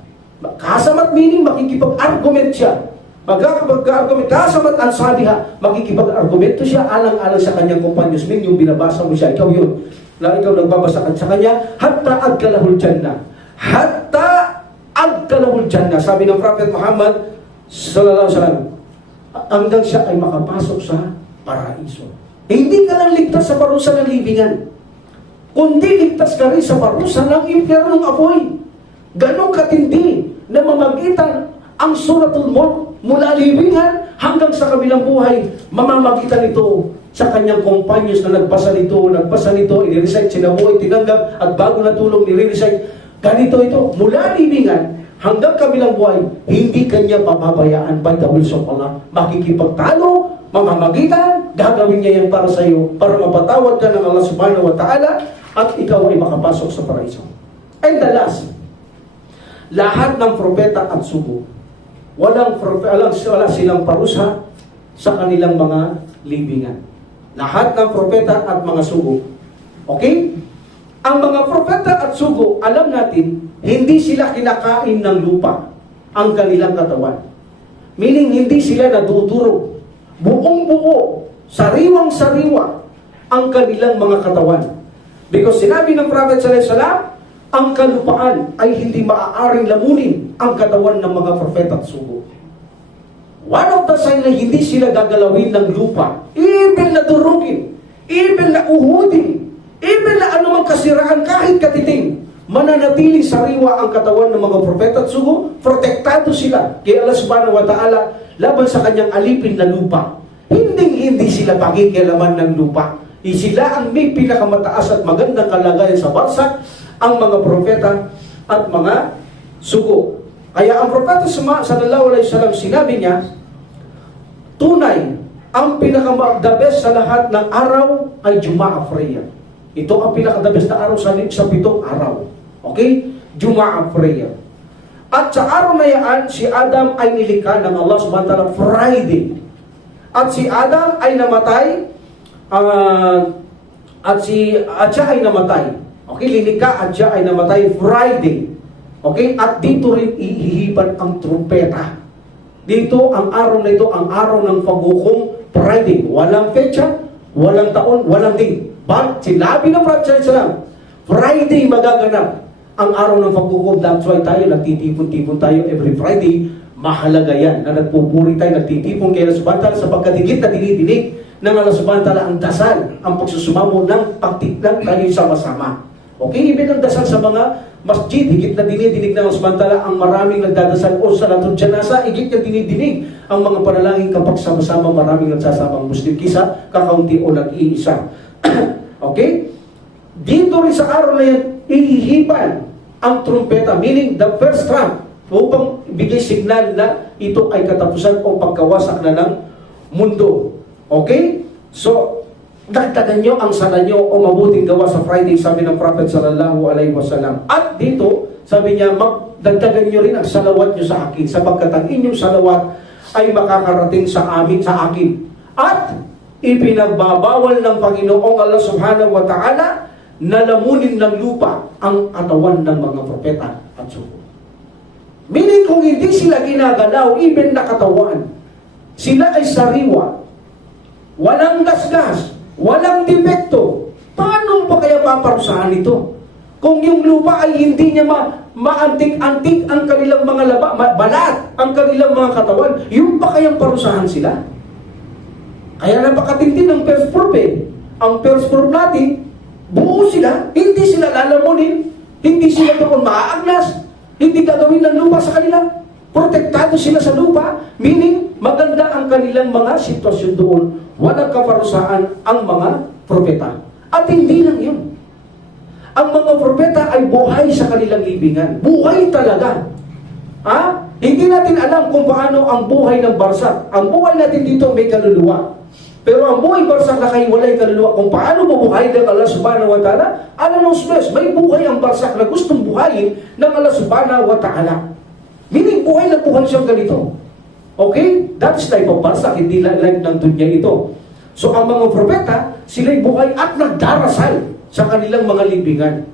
Kasamat meaning makikipag-argument siya. Mag-argument, kasamat ang sabiha, makikipag-argumento siya alang-alang sa kanyang companions. Yung binabasa mo siya, ikaw yun. Na ikaw nagbabasa sa kanya, hatta agkalahul jannah. Hatta agkalahul jannah. Sabi ng Prophet Muhammad sallallahu alaihi wasallam, hanggang siya ay makapasok sa paraiso. Hindi ka lang ligtas sa parusa ng libingan, kundi ligtas ka rin sa parusa ng impyernong apoy. Ganong katindi na mamagitan ang suratul Mulk mula libingan hanggang sa kabilang buhay. Mamamagitan ito sa kanyang companions na nagbasa nito, i-recite, sinabuhay, tinanggap, at bago natulog, i-recite. Ganito ito, mula libingan hanggang kabilang buhay, hindi kanya pababayaan by the will of Allah. Makikipagtalo, mamamagitan, gagawin niya yan para sa iyo, para mapatawad ka ng Allah subhanahu wa ta'ala, at ikaw ay makapasok sa paraiso. And the last, lahat ng propeta at sugo, wala silang parusa sa kanilang mga libingan. Lahat ng propeta at mga sugo. Okay? Ang mga propeta at sugo, alam natin, hindi sila kinakain ng lupa ang kanilang katawan. Meaning, hindi sila nadudurog. Buong-buo, sariwang-sariwa ang kanilang mga katawan. Because sinabi ng Prophet sallallahu alaihi wasallam, ang kalupaan ay hindi maaaring lamunin ang katawan ng mga propeta at sugo. One of the signs na hindi sila gagalawin ng lupa, even na durugin, even na uhudin, even na anumang kasiraan kahit katiting, mananatiling sariwa ang katawan ng mga propeta at sugo, protektado sila kay Allah subhanahu wa ta'ala laban sa kanyang alipin na lupa. Hindi sila pakikialaman ng lupa. Sila ang may pinakamataas at magandang kalagayan sa barsak, ang mga propeta at mga sugo. Kaya ang propeta sallallahu alaihi wasallam, sinabi niya, tunay, ang pinaka-the best sa lahat ng araw ay Juma'a Freya. Ito ang pinaka-the best na araw sa 7 araw. Okay? Juma'a Freya. At sa araw na yan, si Adam ay nilikha ng Allah subhanahu wa ta'ala Friday. At si Adam ay namatay, at siya ay namatay. Okay? Lilikha at siya ay namatay Friday. Okay? At dito rin ihihipan ang trumpeta. Dito, ang araw na ito, ang araw ng paghukom Friday. Walang petsa, walang taon, walang din. But, sinabi ng Prophet sallallahu Friday magaganap ang araw ng paghukom. That's why tayo, nagtitipon-tipon tayo every Friday. Mahalaga yan, na nagpupuri tayo, nagtitipon kay Allah subhanahu wa ta'ala sapagkat higit na dinidinig ng Allah subhanahu wa ta'ala ang dasal, ang pagsusumamo ng pagtiklang tayo sama-sama. Okay, even ang dasal sa mga masjid, higit na dinidinig ng Allah subhanahu wa ta'ala ang maraming nagdadasal o salatul janasa, higit na dinidinig ang mga panalangin kapag sama-sama maraming nagsasamang Muslim kisa kakaunti o nag-iisa. Okay? Dito rin sa araw na yan, ihihipan ang trumpeta, meaning the first trump, upang bigay signal na ito ay katapusan o pagkawasak na ng mundo. Okay? So, dagdagan nyo ang sala nyo o mabuting gawa sa Friday, sabi ng Prophet sallallahu alaihi wasallam. At dito, sabi niya, dagdagan nyo rin ang salawat nyo sa akin, sapagkat ang inyong salawat ay makakarating sa akin. At ipinagbabawal ng Panginoong Allah subhanahu wa ta'ala na lamunin ng lupa ang katawan ng mga propeta at sugo. Meaning kung hindi sila ginagalaw, even na katawan, sila ay sariwa, walang gasgas, walang depekto, paano pa kaya paparusahan ito? Kung yung lupa ay hindi niya maantik-antik ang kanilang mga balat, ang kanilang mga katawan, yung pa kayang parusahan sila? Kaya napakatindi ng first proof eh. Ang first proof natin, buo sila, hindi sila lalamunin, hindi sila doon maaagnas, hindi gagawin ng lupa sa kanila. Protektado sila sa lupa, meaning maganda ang kanilang mga sitwasyon doon. Walang kaparusahan ang mga propeta. At hindi lang yun. Ang mga propeta ay buhay sa kanilang libingan. Buhay talaga. Ha? Hindi natin alam kung paano ang buhay ng barsak. Ang buhay natin dito may kaluluwa. Pero ang buhay barsak na kahiwalay kaluluwa, kung paano mabuhay ng Allah subhanahu wa ta'ala, Allah knows best. May buhay ang barsak na gustong buhayin ng Allah subhanahu wa ta'ala. Meaning buhay na buhay siyang ganito. Okay? That is life of barsak, hindi life ng dunya ito. So ang mga propeta, sila'y buhay at nagdarasal sa kanilang mga libingan.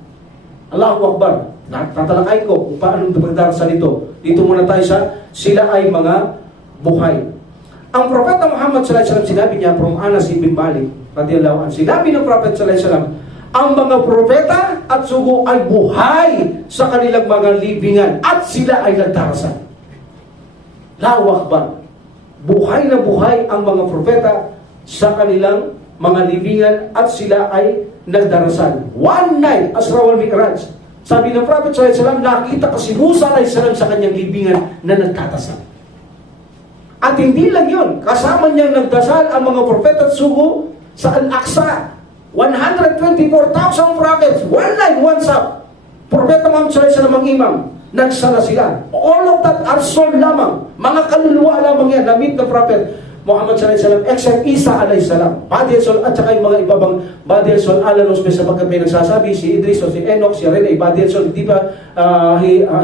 Allahu Akbar. Tatalakay ko kung paano magdarasal ito. Dito muna tayo sa sila ay mga buhay. Ang Propeta Muhammad sallallahu alaihi wasallam, sinabi niya from Anas ibn Malik radhiyallahu anhu, sinabi ng Prophet sallallahu alaihi wasallam, ang mga propeta at sugo ay buhay sa kanilang mga libingan at sila ay nagdarasal. Allahu Akbar. Buhay na buhay ang mga propeta sa kanilang mga libingan at sila ay nagdarasal. One night, Asra wal Mi'raj, sabi ng Prophet sallallahu alaihi wasallam, nakita kasi Musa alaihi salam sa kanyang libingan na nagtatasal. At hindi lang yun, kasama niyang nagdasal ang mga propeta at sugo sa Al-Aqsa. 124,000 prophets, one line, one stop. Propeta Muhammad sallallahu alaihi wasallam ang imam, nagsala sila. All of that are soul lamang. Mga kaluluwa lamang yan, na-meet ng Prophet Muhammad sallallahu alaihi wasallam, except Isa alaihi salam, body and soul, at saka yung mga ibang body and soul, alalos may sapagkat may nagsasabi, si Idris o si Enoch, si Rene, body and soul, hindi pa,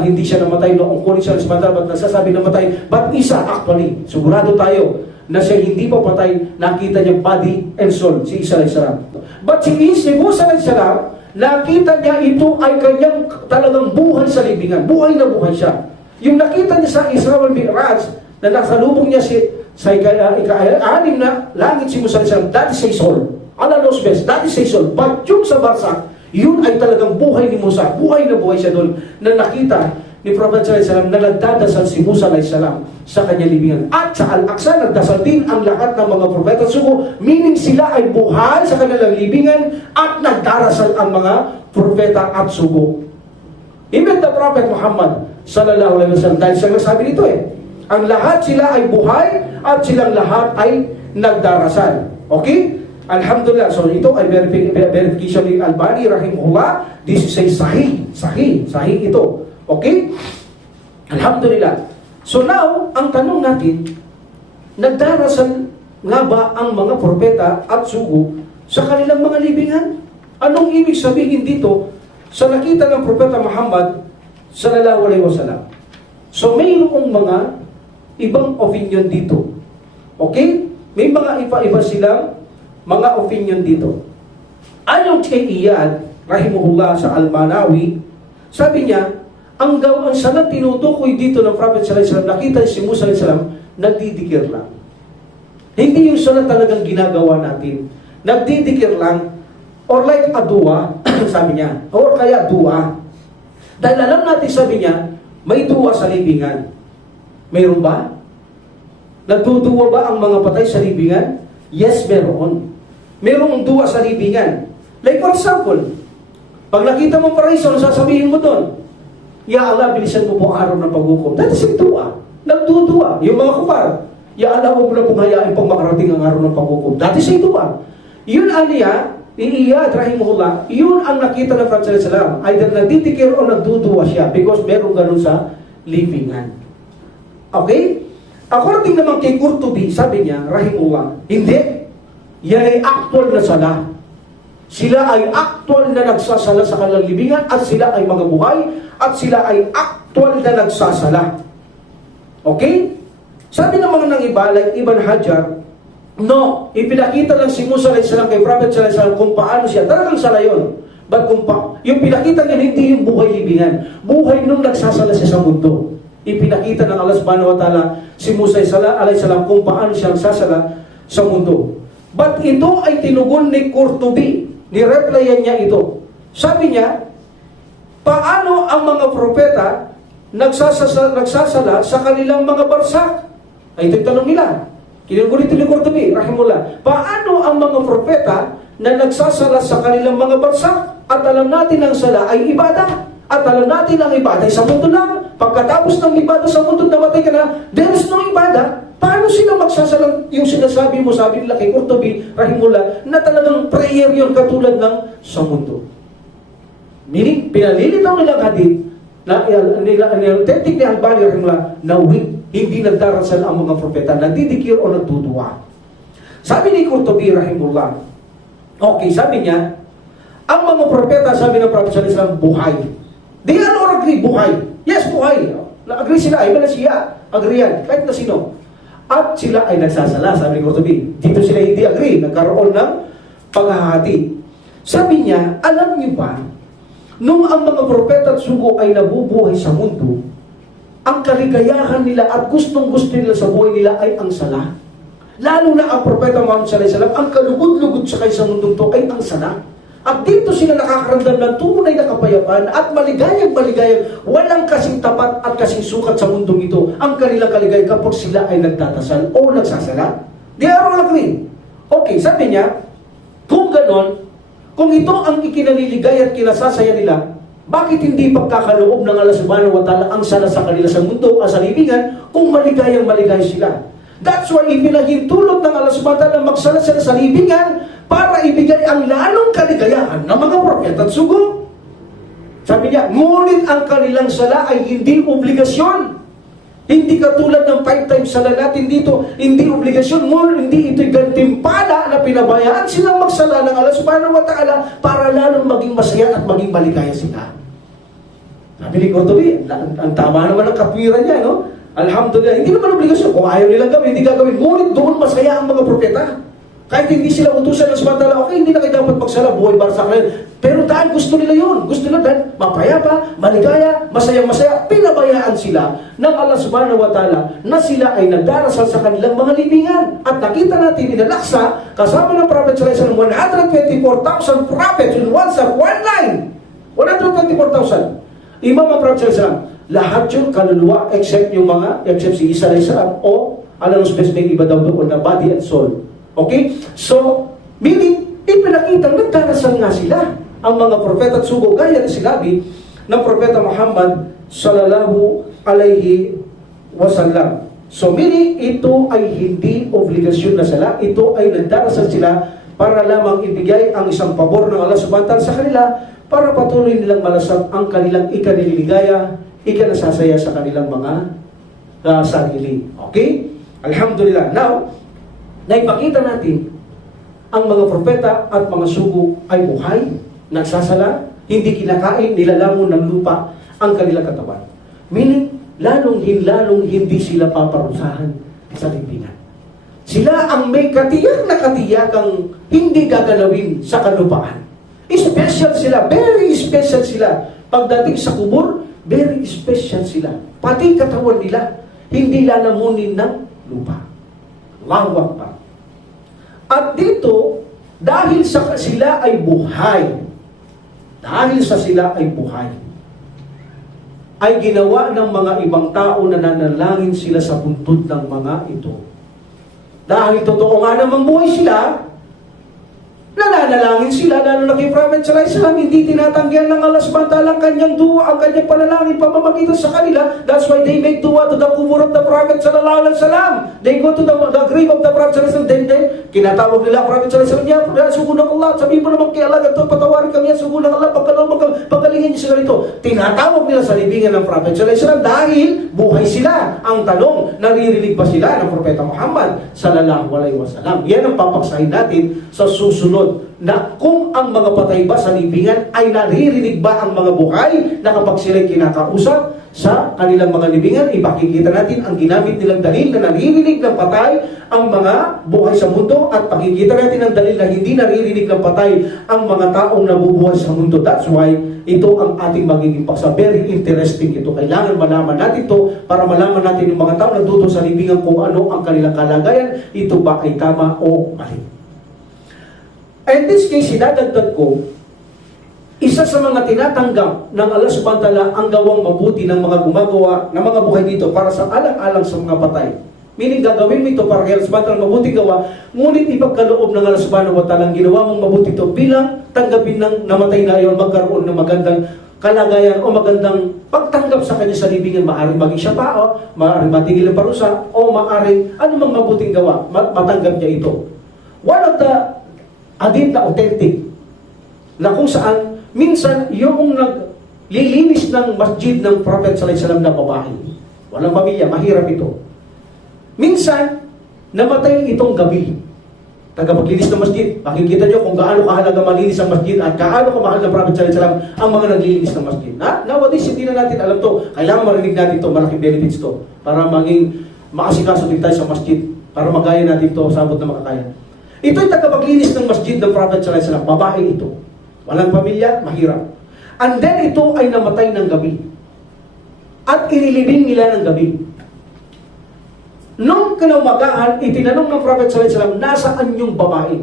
hindi siya namatay noong kunin siya sa ba't nagsasabi namatay, but Isa actually, sigurado tayo, na siya hindi pa patay, nakita niya body and soul, si Isa alaihi salam. But si Musa alaihi salam, nakita niya ito ay kanyang talagang buhay sa libingan, buhay na buhay siya. Yung nakita niya sa Isra wal Mi'raj, na nasalubong niya sa ika-anim na langit si Musa alaihi salam, that is a soul. Allah knows best, that is a soul. But yung sa barsak, yun ay talagang buhay ni Musa. Buhay na buhay siya doon na nakita ni Prophet sallallahu alaihi wasallam na nagdadasal si Musa alaihi salam sa kanyang libingan. At sa Al-Aqsa, nagdasal din ang lahat ng mga propeta at sugo, meaning sila ay buhay sa kanilang libingan at nagdarasal ang mga propeta at sugo. the Prophet Muhammad sallallahu alaihi wasallam. Dahil siya nagsabi nito ang lahat sila ay buhay at silang lahat ay nagdarasal. Okay? Alhamdulillah. So ito ay verification ni Albani rahimahullah. This is a sahih ito. Okay? Alhamdulillah. So now, ang tanong natin, nagdarasal nga ba ang mga propeta at sugo sa kanilang mga libingan? Anong ibig sabihin dito sa nakita ng propeta Muhammad sallallahu alaihi wasallam? So mayroong mga ibang opinion dito. Okay? May mga iba-iba silang mga opinion dito. Ayon kay Iyad rahimahullah sa Al-Manawi, sabi niya, ang salat tinutukoy dito ng Prophet sallallahu alaihi wasallam, nakita si Musa sallallahu alaihi wasallam, nagdidikir lang. Hindi yung salat talagang ginagawa natin. Nagdidikir lang, or like a dua, sabi niya, or kaya dua. Dahil alam natin, sabi niya, may dua sa libingan. Mayroon ba? Nagduduwa ba ang mga patay sa libingan? Yes, meron. Mayroong dua sa libingan. Like for example, pag nakita mo paraiso, sasabihin mo doon, Ya Allah, bilisan mo po ang araw ng paghukom. That is a dua. Nagdudua. Yung mga kupar, Ya Allah, huwag mo na pong hayain pang makarating ang araw ng paghukom. That is a dua. Yun niya, Iyad rahimahullah, yun ang nakita ng Prophet sallallahu alaihi wasallam. Either nagdidikir o nagdudua siya because meron ganun sa libingan. Okay? According naman kay Qurtubi, sabi niya, rahimahullah, hindi. Yan ay actual na sala. Sila ay actual na nagsasala sa kanilang libingan at sila ay mga buhay at sila ay actual na nagsasala. Okay? Sabi ng mga nang iba, like Ibn Hajar, no, ipinakita lang si Musa alayhi salam kay Prophet sallallahu alaihi wasallam kung paano siya. Talagang sala yun. But yung pinakita niya, hindi yung buhay libingan. Buhay nung nagsasala siya sa mundo. Ipinakita ng Allah subhanahu wa ta'ala si Musa alayhi salam kung paano siya nagsasala sa mundo. But ito ay tinugon ni Qurtubi. Nireplyan niya ito. Sabi niya, paano ang mga propeta nagsasala sa kanilang mga barsak? Ay ito yung tanong nila. Kinugulit ni Qurtubi, rahimullah. Paano ang mga propeta na nagsasala sa kanilang mga barsak? At alam natin ang sala ay ibada. At alam natin ang ibada ay sa mundo lang. Pagkatapos ng ibada sa mundo, namatay ka na, there is no ibada. Paano sila magsasalang yung sinasabi mo, sabi nila kay Qurtubi, rahimullah, na talagang prayer yun katulad ng sa mundo. Meaning, pinalilitaw nilang hadith na authentic ni Albani, rahimullah, na hindi nagdarasal ang mga propeta, nagdidikir o nagduduwa. Sabi ni Qurtubi, rahimullah, okay, sabi niya, ang mga propeta, sabi ng Prophet sallallahu alaihi wasallam, buhay. They all agree, buhay. Yes, buhay. Na-agree sila, iba na siya. Agree yan, kahit na sino. At sila ay nagsasala, sabi ni Qurtubi. Dito sila hindi agree, nagkaroon ng paghahati. Sabi niya, alam niyo ba, nung ang mga propeta at sugo ay nabubuhay sa mundo, ang kaligayahan nila at gustong-gusto nila sa buhay nila ay ang sala. Lalo na ang propeta Muhammad sallallahu alaihi wasallam, ang kalugod-lugod sa kaysa mundong to ay ang sala. At dito sila nakakaramdam ng tunay na kapayapaan at maligayang-maligayang, walang kasing tapat at kasing sukat sa mundong ito ang kanilang kaligay kapag sila ay nagtatasal o nagsasala. They are all agree. Okay, sabi niya, kung ganon, kung ito ang ikinaliligay at kinasasaya nila, bakit hindi pagkakaloob ng Allah subhanahu wa ta'ala ang sala sa kanila sa mundo at sa libingan kung maligayang-maligay sila? That's why ipinahintulot ng Allah subhanahu wa ta'ala magsala sila sa libingan para ibigay ang lalong kaligayahan ng mga propeta at sugo. Sabi niya, ngunit ang kanilang sala ay hindi obligasyon. Hindi katulad ng 5 times sala natin dito, hindi obligasyon, ngunit hindi ito'y gantimpala na pinabayaan silang magsala ng Allah subhanahu wa ta'ala para lalong maging masaya at maging maligaya sila. Sabi ni Qurtubi, ang tama naman ang katwiran niya, no? Alhamdulillah, hindi naman obligasyon. Kung ayaw nilang gawin, hindi gagawin. Ngunit doon masaya ang mga propeta. Kahit hindi sila utusan ng subhanahu, okay, hindi na kayo dapat magsala, buhay barsak na yun. Pero dahil gusto nila yun, gusto nila dahil mapayapa, maligaya, masayang-masaya, pinabayaan sila ng Allah subhanahu wa ta'ala na sila ay nagdarasal sa kanilang mga libingan. At nakita natin inalaksa, kasama ng Prophet sallallahu alaihi wasallam, 124,000 prophets in one line. 124,000. Imam ang Prophet sallallahu alaihi wasallam, lahat yun kaluluwa except si Isa alayhi salam o alam mo specific iba daw doon na body and soul. Okay? So, meaning, ipinakita, nagdarasal nga sila ang mga propeta at sugo, gaya na sinabi ng Propeta Muhammad sallallahu alaihi wasallam. So meaning, ito ay hindi obligasyon na sila, ito ay nagdarasal sila para lamang ibigay ang isang pabor ng Allah subhanahu wa ta'ala sa kanila para patuloy nilang malasap ang kanilang ikanililigaya, ikanasasaya sa kanilang mga sarili. Okay? Alhamdulillah. Now, naipakita natin ang mga propeta at mga sugo ay buhay, nagsasala, hindi kinakain, nilalamon ng lupa ang kanilang katawan. Meaning, lalong hindi sila paparusahan sa libingan. Sila ang may katiyak na katiyakang hindi gagalawin sa kalupaan. Special sila, very special sila. Pagdating sa kubur, very special sila. Pati katawan nila, hindi lalamunin ng lupa. Allahu Akbar. At dito, dahil sa sila ay buhay, ay ginawa ng mga ibang tao na nanalangin sila sa buntod ng mga ito. Dahil totoo nga namang buhay sila, nananalangin sila, lalo na kay Prophet sallallahu alaihi wasallam, hindi tinatanggihan ng Allah subhanahu wa ta'ala ang kanyang dua, ang kanyang panalangin, pamamagitan sa kanila. That's why they make dua to the kubur of the Prophet sallallahu alaihi wasallam. They go to the grave of the Prophet sallallahu alaihi wasallam, then kinatawag nila Prophet sallallahu alaihi wasallam, ya sugunang Allah, sabihin mo naman kay Allah, ganito, patawarin kami yan, sugunang Allah, pagkalingin niyo sa ganito. Tinatawag nila sa libingan ng Prophet sallallahu alaihi wasallam dahil buhay sila. Ang tanong, naririnig ba sila ng Propeta Muhammad sallallahu alaihi wasallam? Yan ang papaksahin natin sa susunod, na kung ang mga patay ba sa libingan ay naririnig ba ang mga buhay na kapag sila'y kinakausap sa kanilang mga libingan. Ipakikita natin ang ginamit nilang dalil na naririnig ng patay ang mga buhay sa mundo, at pakikita natin ang dalil na hindi naririnig ng patay ang mga taong nabubuhay sa mundo. That's why ito ang ating magiging paksa. Very interesting ito. Kailangan malaman natin ito para malaman natin yung mga tao na nandito sa libingan kung ano ang kanilang kalagayan. Ito ba ay tama o mali? In this case, sinadagdag ko, isa sa mga tinatanggap ng Allah subhanahu wa ta'ala ang gawang mabuti ng mga gumagawa ng mga buhay dito para sa alang-alang sa mga patay. Meaning, gagawin mo ito para kay Allah subhanahu wa ta'ala mabuti gawa, ngunit ipagkaloob ng Allah subhanahu wa ta'ala ang ginawa mong mabuti ito bilang tanggapin ng namatay na iyon, magkaroon ng magandang kalagayan o magandang pagtanggap sa kanya sa libingan. Maaaring maging siya pa, o maaaring matigil ang parusa, o maaaring anumang mabuting gawa, matanggap niya ito. One of the adit na authentic, na kung saan minsan yung naglilinis ng masjid ng Prophet sallallahu alaihi wasallam na babae, walang pamilya, mahirap ito. Minsan, namatay itong gabi. Tagapaglinis ng masjid. Makikita nyo kung gaano kahalaga malinis ang masjid at gaano kamahal ng Prophet sallallahu alaihi wasallam ang mga naglilinis ng masjid. Nowadays, hindi na natin alam to. Kailangan marinig natin to, malaking benefits to, para maging maasikaso din tayo sa masjid, para magaya natin to sa abot na makakaya. Ito'y tagapaglinis ng masjid ng Prophet sallallahu alaihi wasallam. Babae ito. Walang pamilya, mahirap. And then ito ay namatay ng gabi. At inilibing nila ng gabi. Nung kinaumagahan, itinanong ng Prophet sallallahu alaihi wasallam, nasaan yung babae?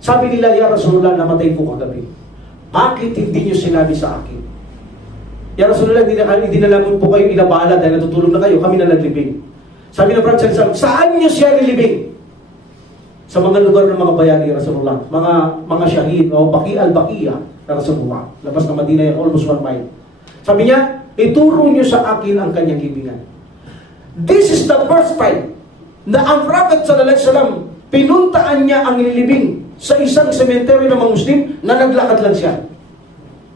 Sabi nila, ya Rasulullah, namatay po kagabi. Bakit hindi nyo sinabi sa akin? Ya Rasulullah, hindi na lamang po kayo inabala dahil natutulog na kayo, kami na naglibing. Sabi ng Prophet sallallahu alaihi wasallam, saan nyo siya nilibing? Sa mga lugar ng mga bayani, Rasulullah, mga syahid o Baqi al-Baqiya na Rasulullah, labas ng Madina yan, almost 1 mile. Sabi niya, ituro niyo sa akin ang kanyang libingan. This is the first time na ang Prophet sallallahu alaihi wasallam, pinuntaan niya ang nilibing sa isang sementeryo ng mga Muslim na naglakad lang siya.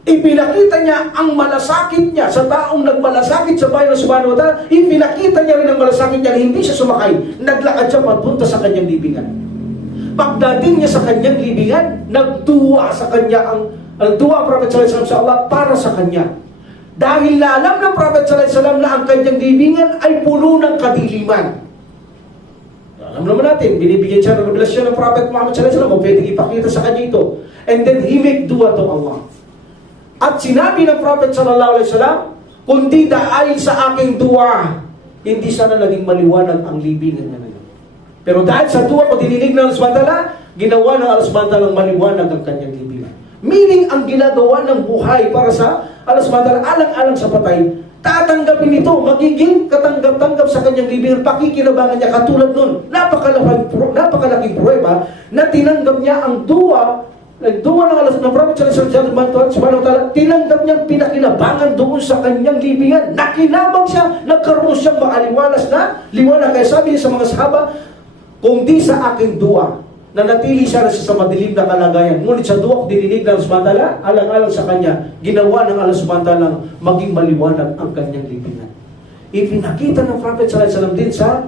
Ipinakita niya ang malasakit niya sa taong nagmalasakit sa bayan ng subhanahu wa ta'ala. Ipinakita niya rin ang malasakit niya na hindi siya sumakay. Naglakad siya papunta sa kanyang libingan. Pagdating niya sa kanyang libingan, nagtuwa sa kanya ang Prophet sallallahu alaihi wasallam sa Allah para sa kanya. Dahil alam ng Prophet sallallahu alaihi wasallam na ang kanyang libingan ay puno ng kadiliman. Alam naman natin, binibigyan siya ng revelasyon ng Prophet Muhammad sallallahu alaihi wasallam, o pwedeng ipakita sa kanya ito. And then he make dua to Allah. At sinabi ng Prophet sallallahu alaihi wasallam, kundi dahil sa aking dua, hindi sana naging maliwanag ang libingan na ngayon. Pero dahil sa dua ko dininig ng Allah subhanahu wa ta'ala, ginawa ng Allah subhanahu wa ta'ala maliwanag ang kanyang libingan. Meaning, ang ginagawa ng buhay para sa Allah subhanahu wa ta'ala, alang-alang sa patay, tatanggapin ito, magiging katanggap-tanggap sa kanyang libingan, pakikinabangan niya katulad nun. Napakalaking pruweba na tinanggap niya ang dua Nagduwa ng alas ng Prophet subhanahu wa ta'ala, tinanggap niyang pinakinabangan doon sa kanyang libingan. Nakinabang siya, nagkaroon siyang maaliwalas na liwanag. Kaya sabi niya sa mga sahaba, kung di sa aking dua, na natili siya sa madilim na kalagayan, ngunit sa dua ko dininig ng Allah subhanahu wa ta'ala, alang-alang sa kanya, ginawa ng Allah subhanahu wa ta'ala maging maliwanag ang kanyang libingan. Ipinakita ng Prophet sallallahu alaihi wasallam din sa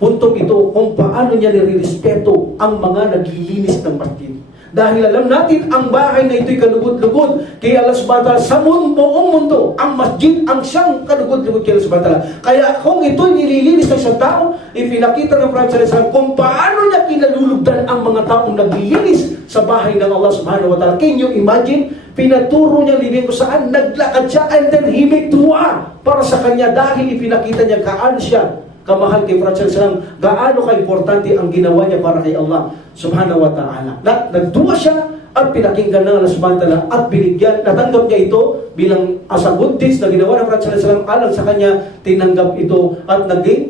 puntong ito kung paano niya nirirespeto ang mga naglilinis ng masjid. Dahil alam natin, ang bahay na ito'y kalugod-lugod kay Allah subhanahu wa ta'ala sa buong mundo. Ang masjid ang siyang kalugod-lugod kay Allah subhanahu wa ta'ala. Kaya kung ito'y nililinis ng isang tao, ipinakita ng Prophet sallallahu alaihi wasallam kung paano niya kinalulugdan ang mga taong naglilinis sa bahay ng Allah subhanahu wa ta'ala. Can you imagine? Pinaturo niya living ko saan, naglakad siya, and then he made dua para sa kanya dahil ipinakita niya kaano siya kamahal kay Prophet sallallahu alaihi wasallam, gaano ka-importante ang ginawa niya para kay Allah subhanahu wa ta'ala. Nagduwa siya at pinakinggan ng Allah subhanahu wa ta'ala at binigyan, natanggap niya ito bilang as a good deeds na ginawa ng Prophet sallallahu alaihi wasallam, alang sa kanya, tinanggap ito at naging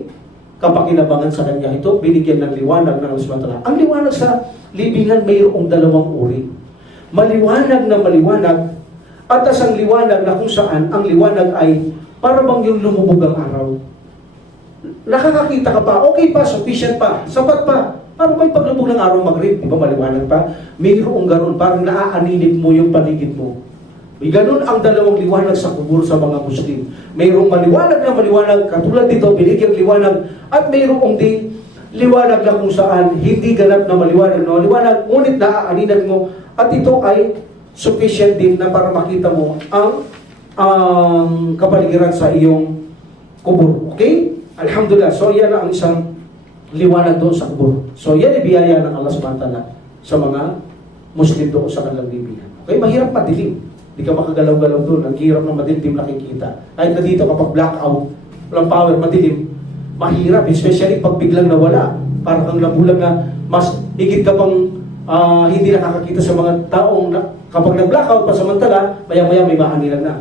kapakinabangan sa kanya ito, binigyan ng liwanag ng Allah subhanahu wa ta'ala. Ang liwanag sa libingan mayroong dalawang uri. Maliwanag na maliwanag at ang liwanag na kung saan ang liwanag ay para bang yung lumubog ang araw. Nakakakita ka pa, okay pa, sufficient pa, sapat pa. Parang may paglubog ng araw maghrib, di ba maliwanag pa? Mayroong ganon, parang naaaninit mo yung paligid mo. May ganon ang dalawang liwanag sa kubur sa mga Muslim. Mayroong maliwanag na maliwanag, katulad dito, binigyang liwanag, at mayroong din liwanag na kung saan hindi ganap na maliwanag, ngunit naaaninat mo, at ito ay sufficient din na para makita mo ang kapaligiran sa iyong kubur. Okay? Alhamdulillah. So, yan ang isang liwanag doon sa kubur. So, yan ay biyaya ng Allah subhanahu wa ta'ala sa mga Muslim doon sa kanilang libingan. Okay? Mahirap madilim. Hindi ka makagalaw-galaw doon. Ang hirap ng madilim nakikita. Kahit na dito kapag blackout, walang power, madilim, mahirap. Especially pag biglang nawala. Parang kang nabulag na mas higit ka pang hindi nakakakita sa mga taong kapag nag-blackout pa samantala, maya-maya may maanilan na.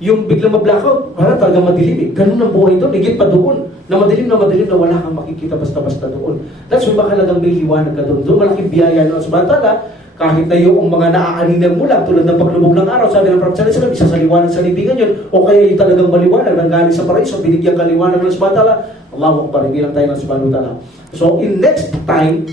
Yung biglang ma-blackout, wala talaga madilim eh. Ganun ang buhay doon, higit pa doon. Na madilim na wala kang makikita basta-basta doon. That's why makalagang may liwanag ka doon. Doon malaking biyaya ng samantala, kahit na yung mga naaaninag mo lang, tulad ng paglubog ng araw, sabi ng Prophet sallallahu alaihi wasallam, isa sa liwanag sa libingan yun, o kaya yung talagang maliwanag, nang galing sa paraiso, binigyan ka liwanag ng samantala, Allahu Akbar, bilang tayo ng subhanahu wa ta'ala. So, in next time,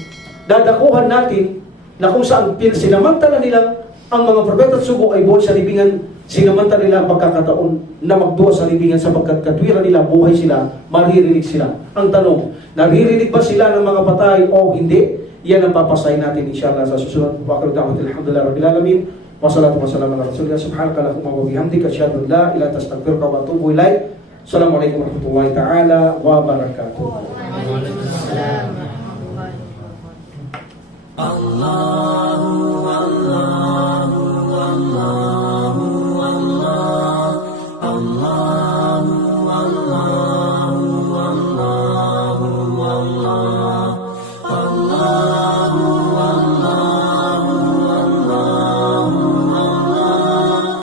dadakuhan natin na kung saan sinamantala nilang ang mga propeta at sugo ay buhay sa libingan, sinamantala nila ang pagkakataon na magduwa sa libingan sapagkat katwiran nila, buhay sila, maririnig sila. Ang tanong, naririnig ba sila ng mga patay o hindi? Yan ang papasahin natin inshallah sa susunod. Wa akhiru da'wana alhamdulillahi rabbil alamin. Wa salatu wa salam ala rasulillah subhanaka allahumma wa bihamdika asyhadu an la ilaha illa anta astaghfiruka wa atubu ilaik. Assalamualaikum warahmatullahi taala wabarakatuh. Waalaikumsalam warahmatullahi wabarakatuh. Allah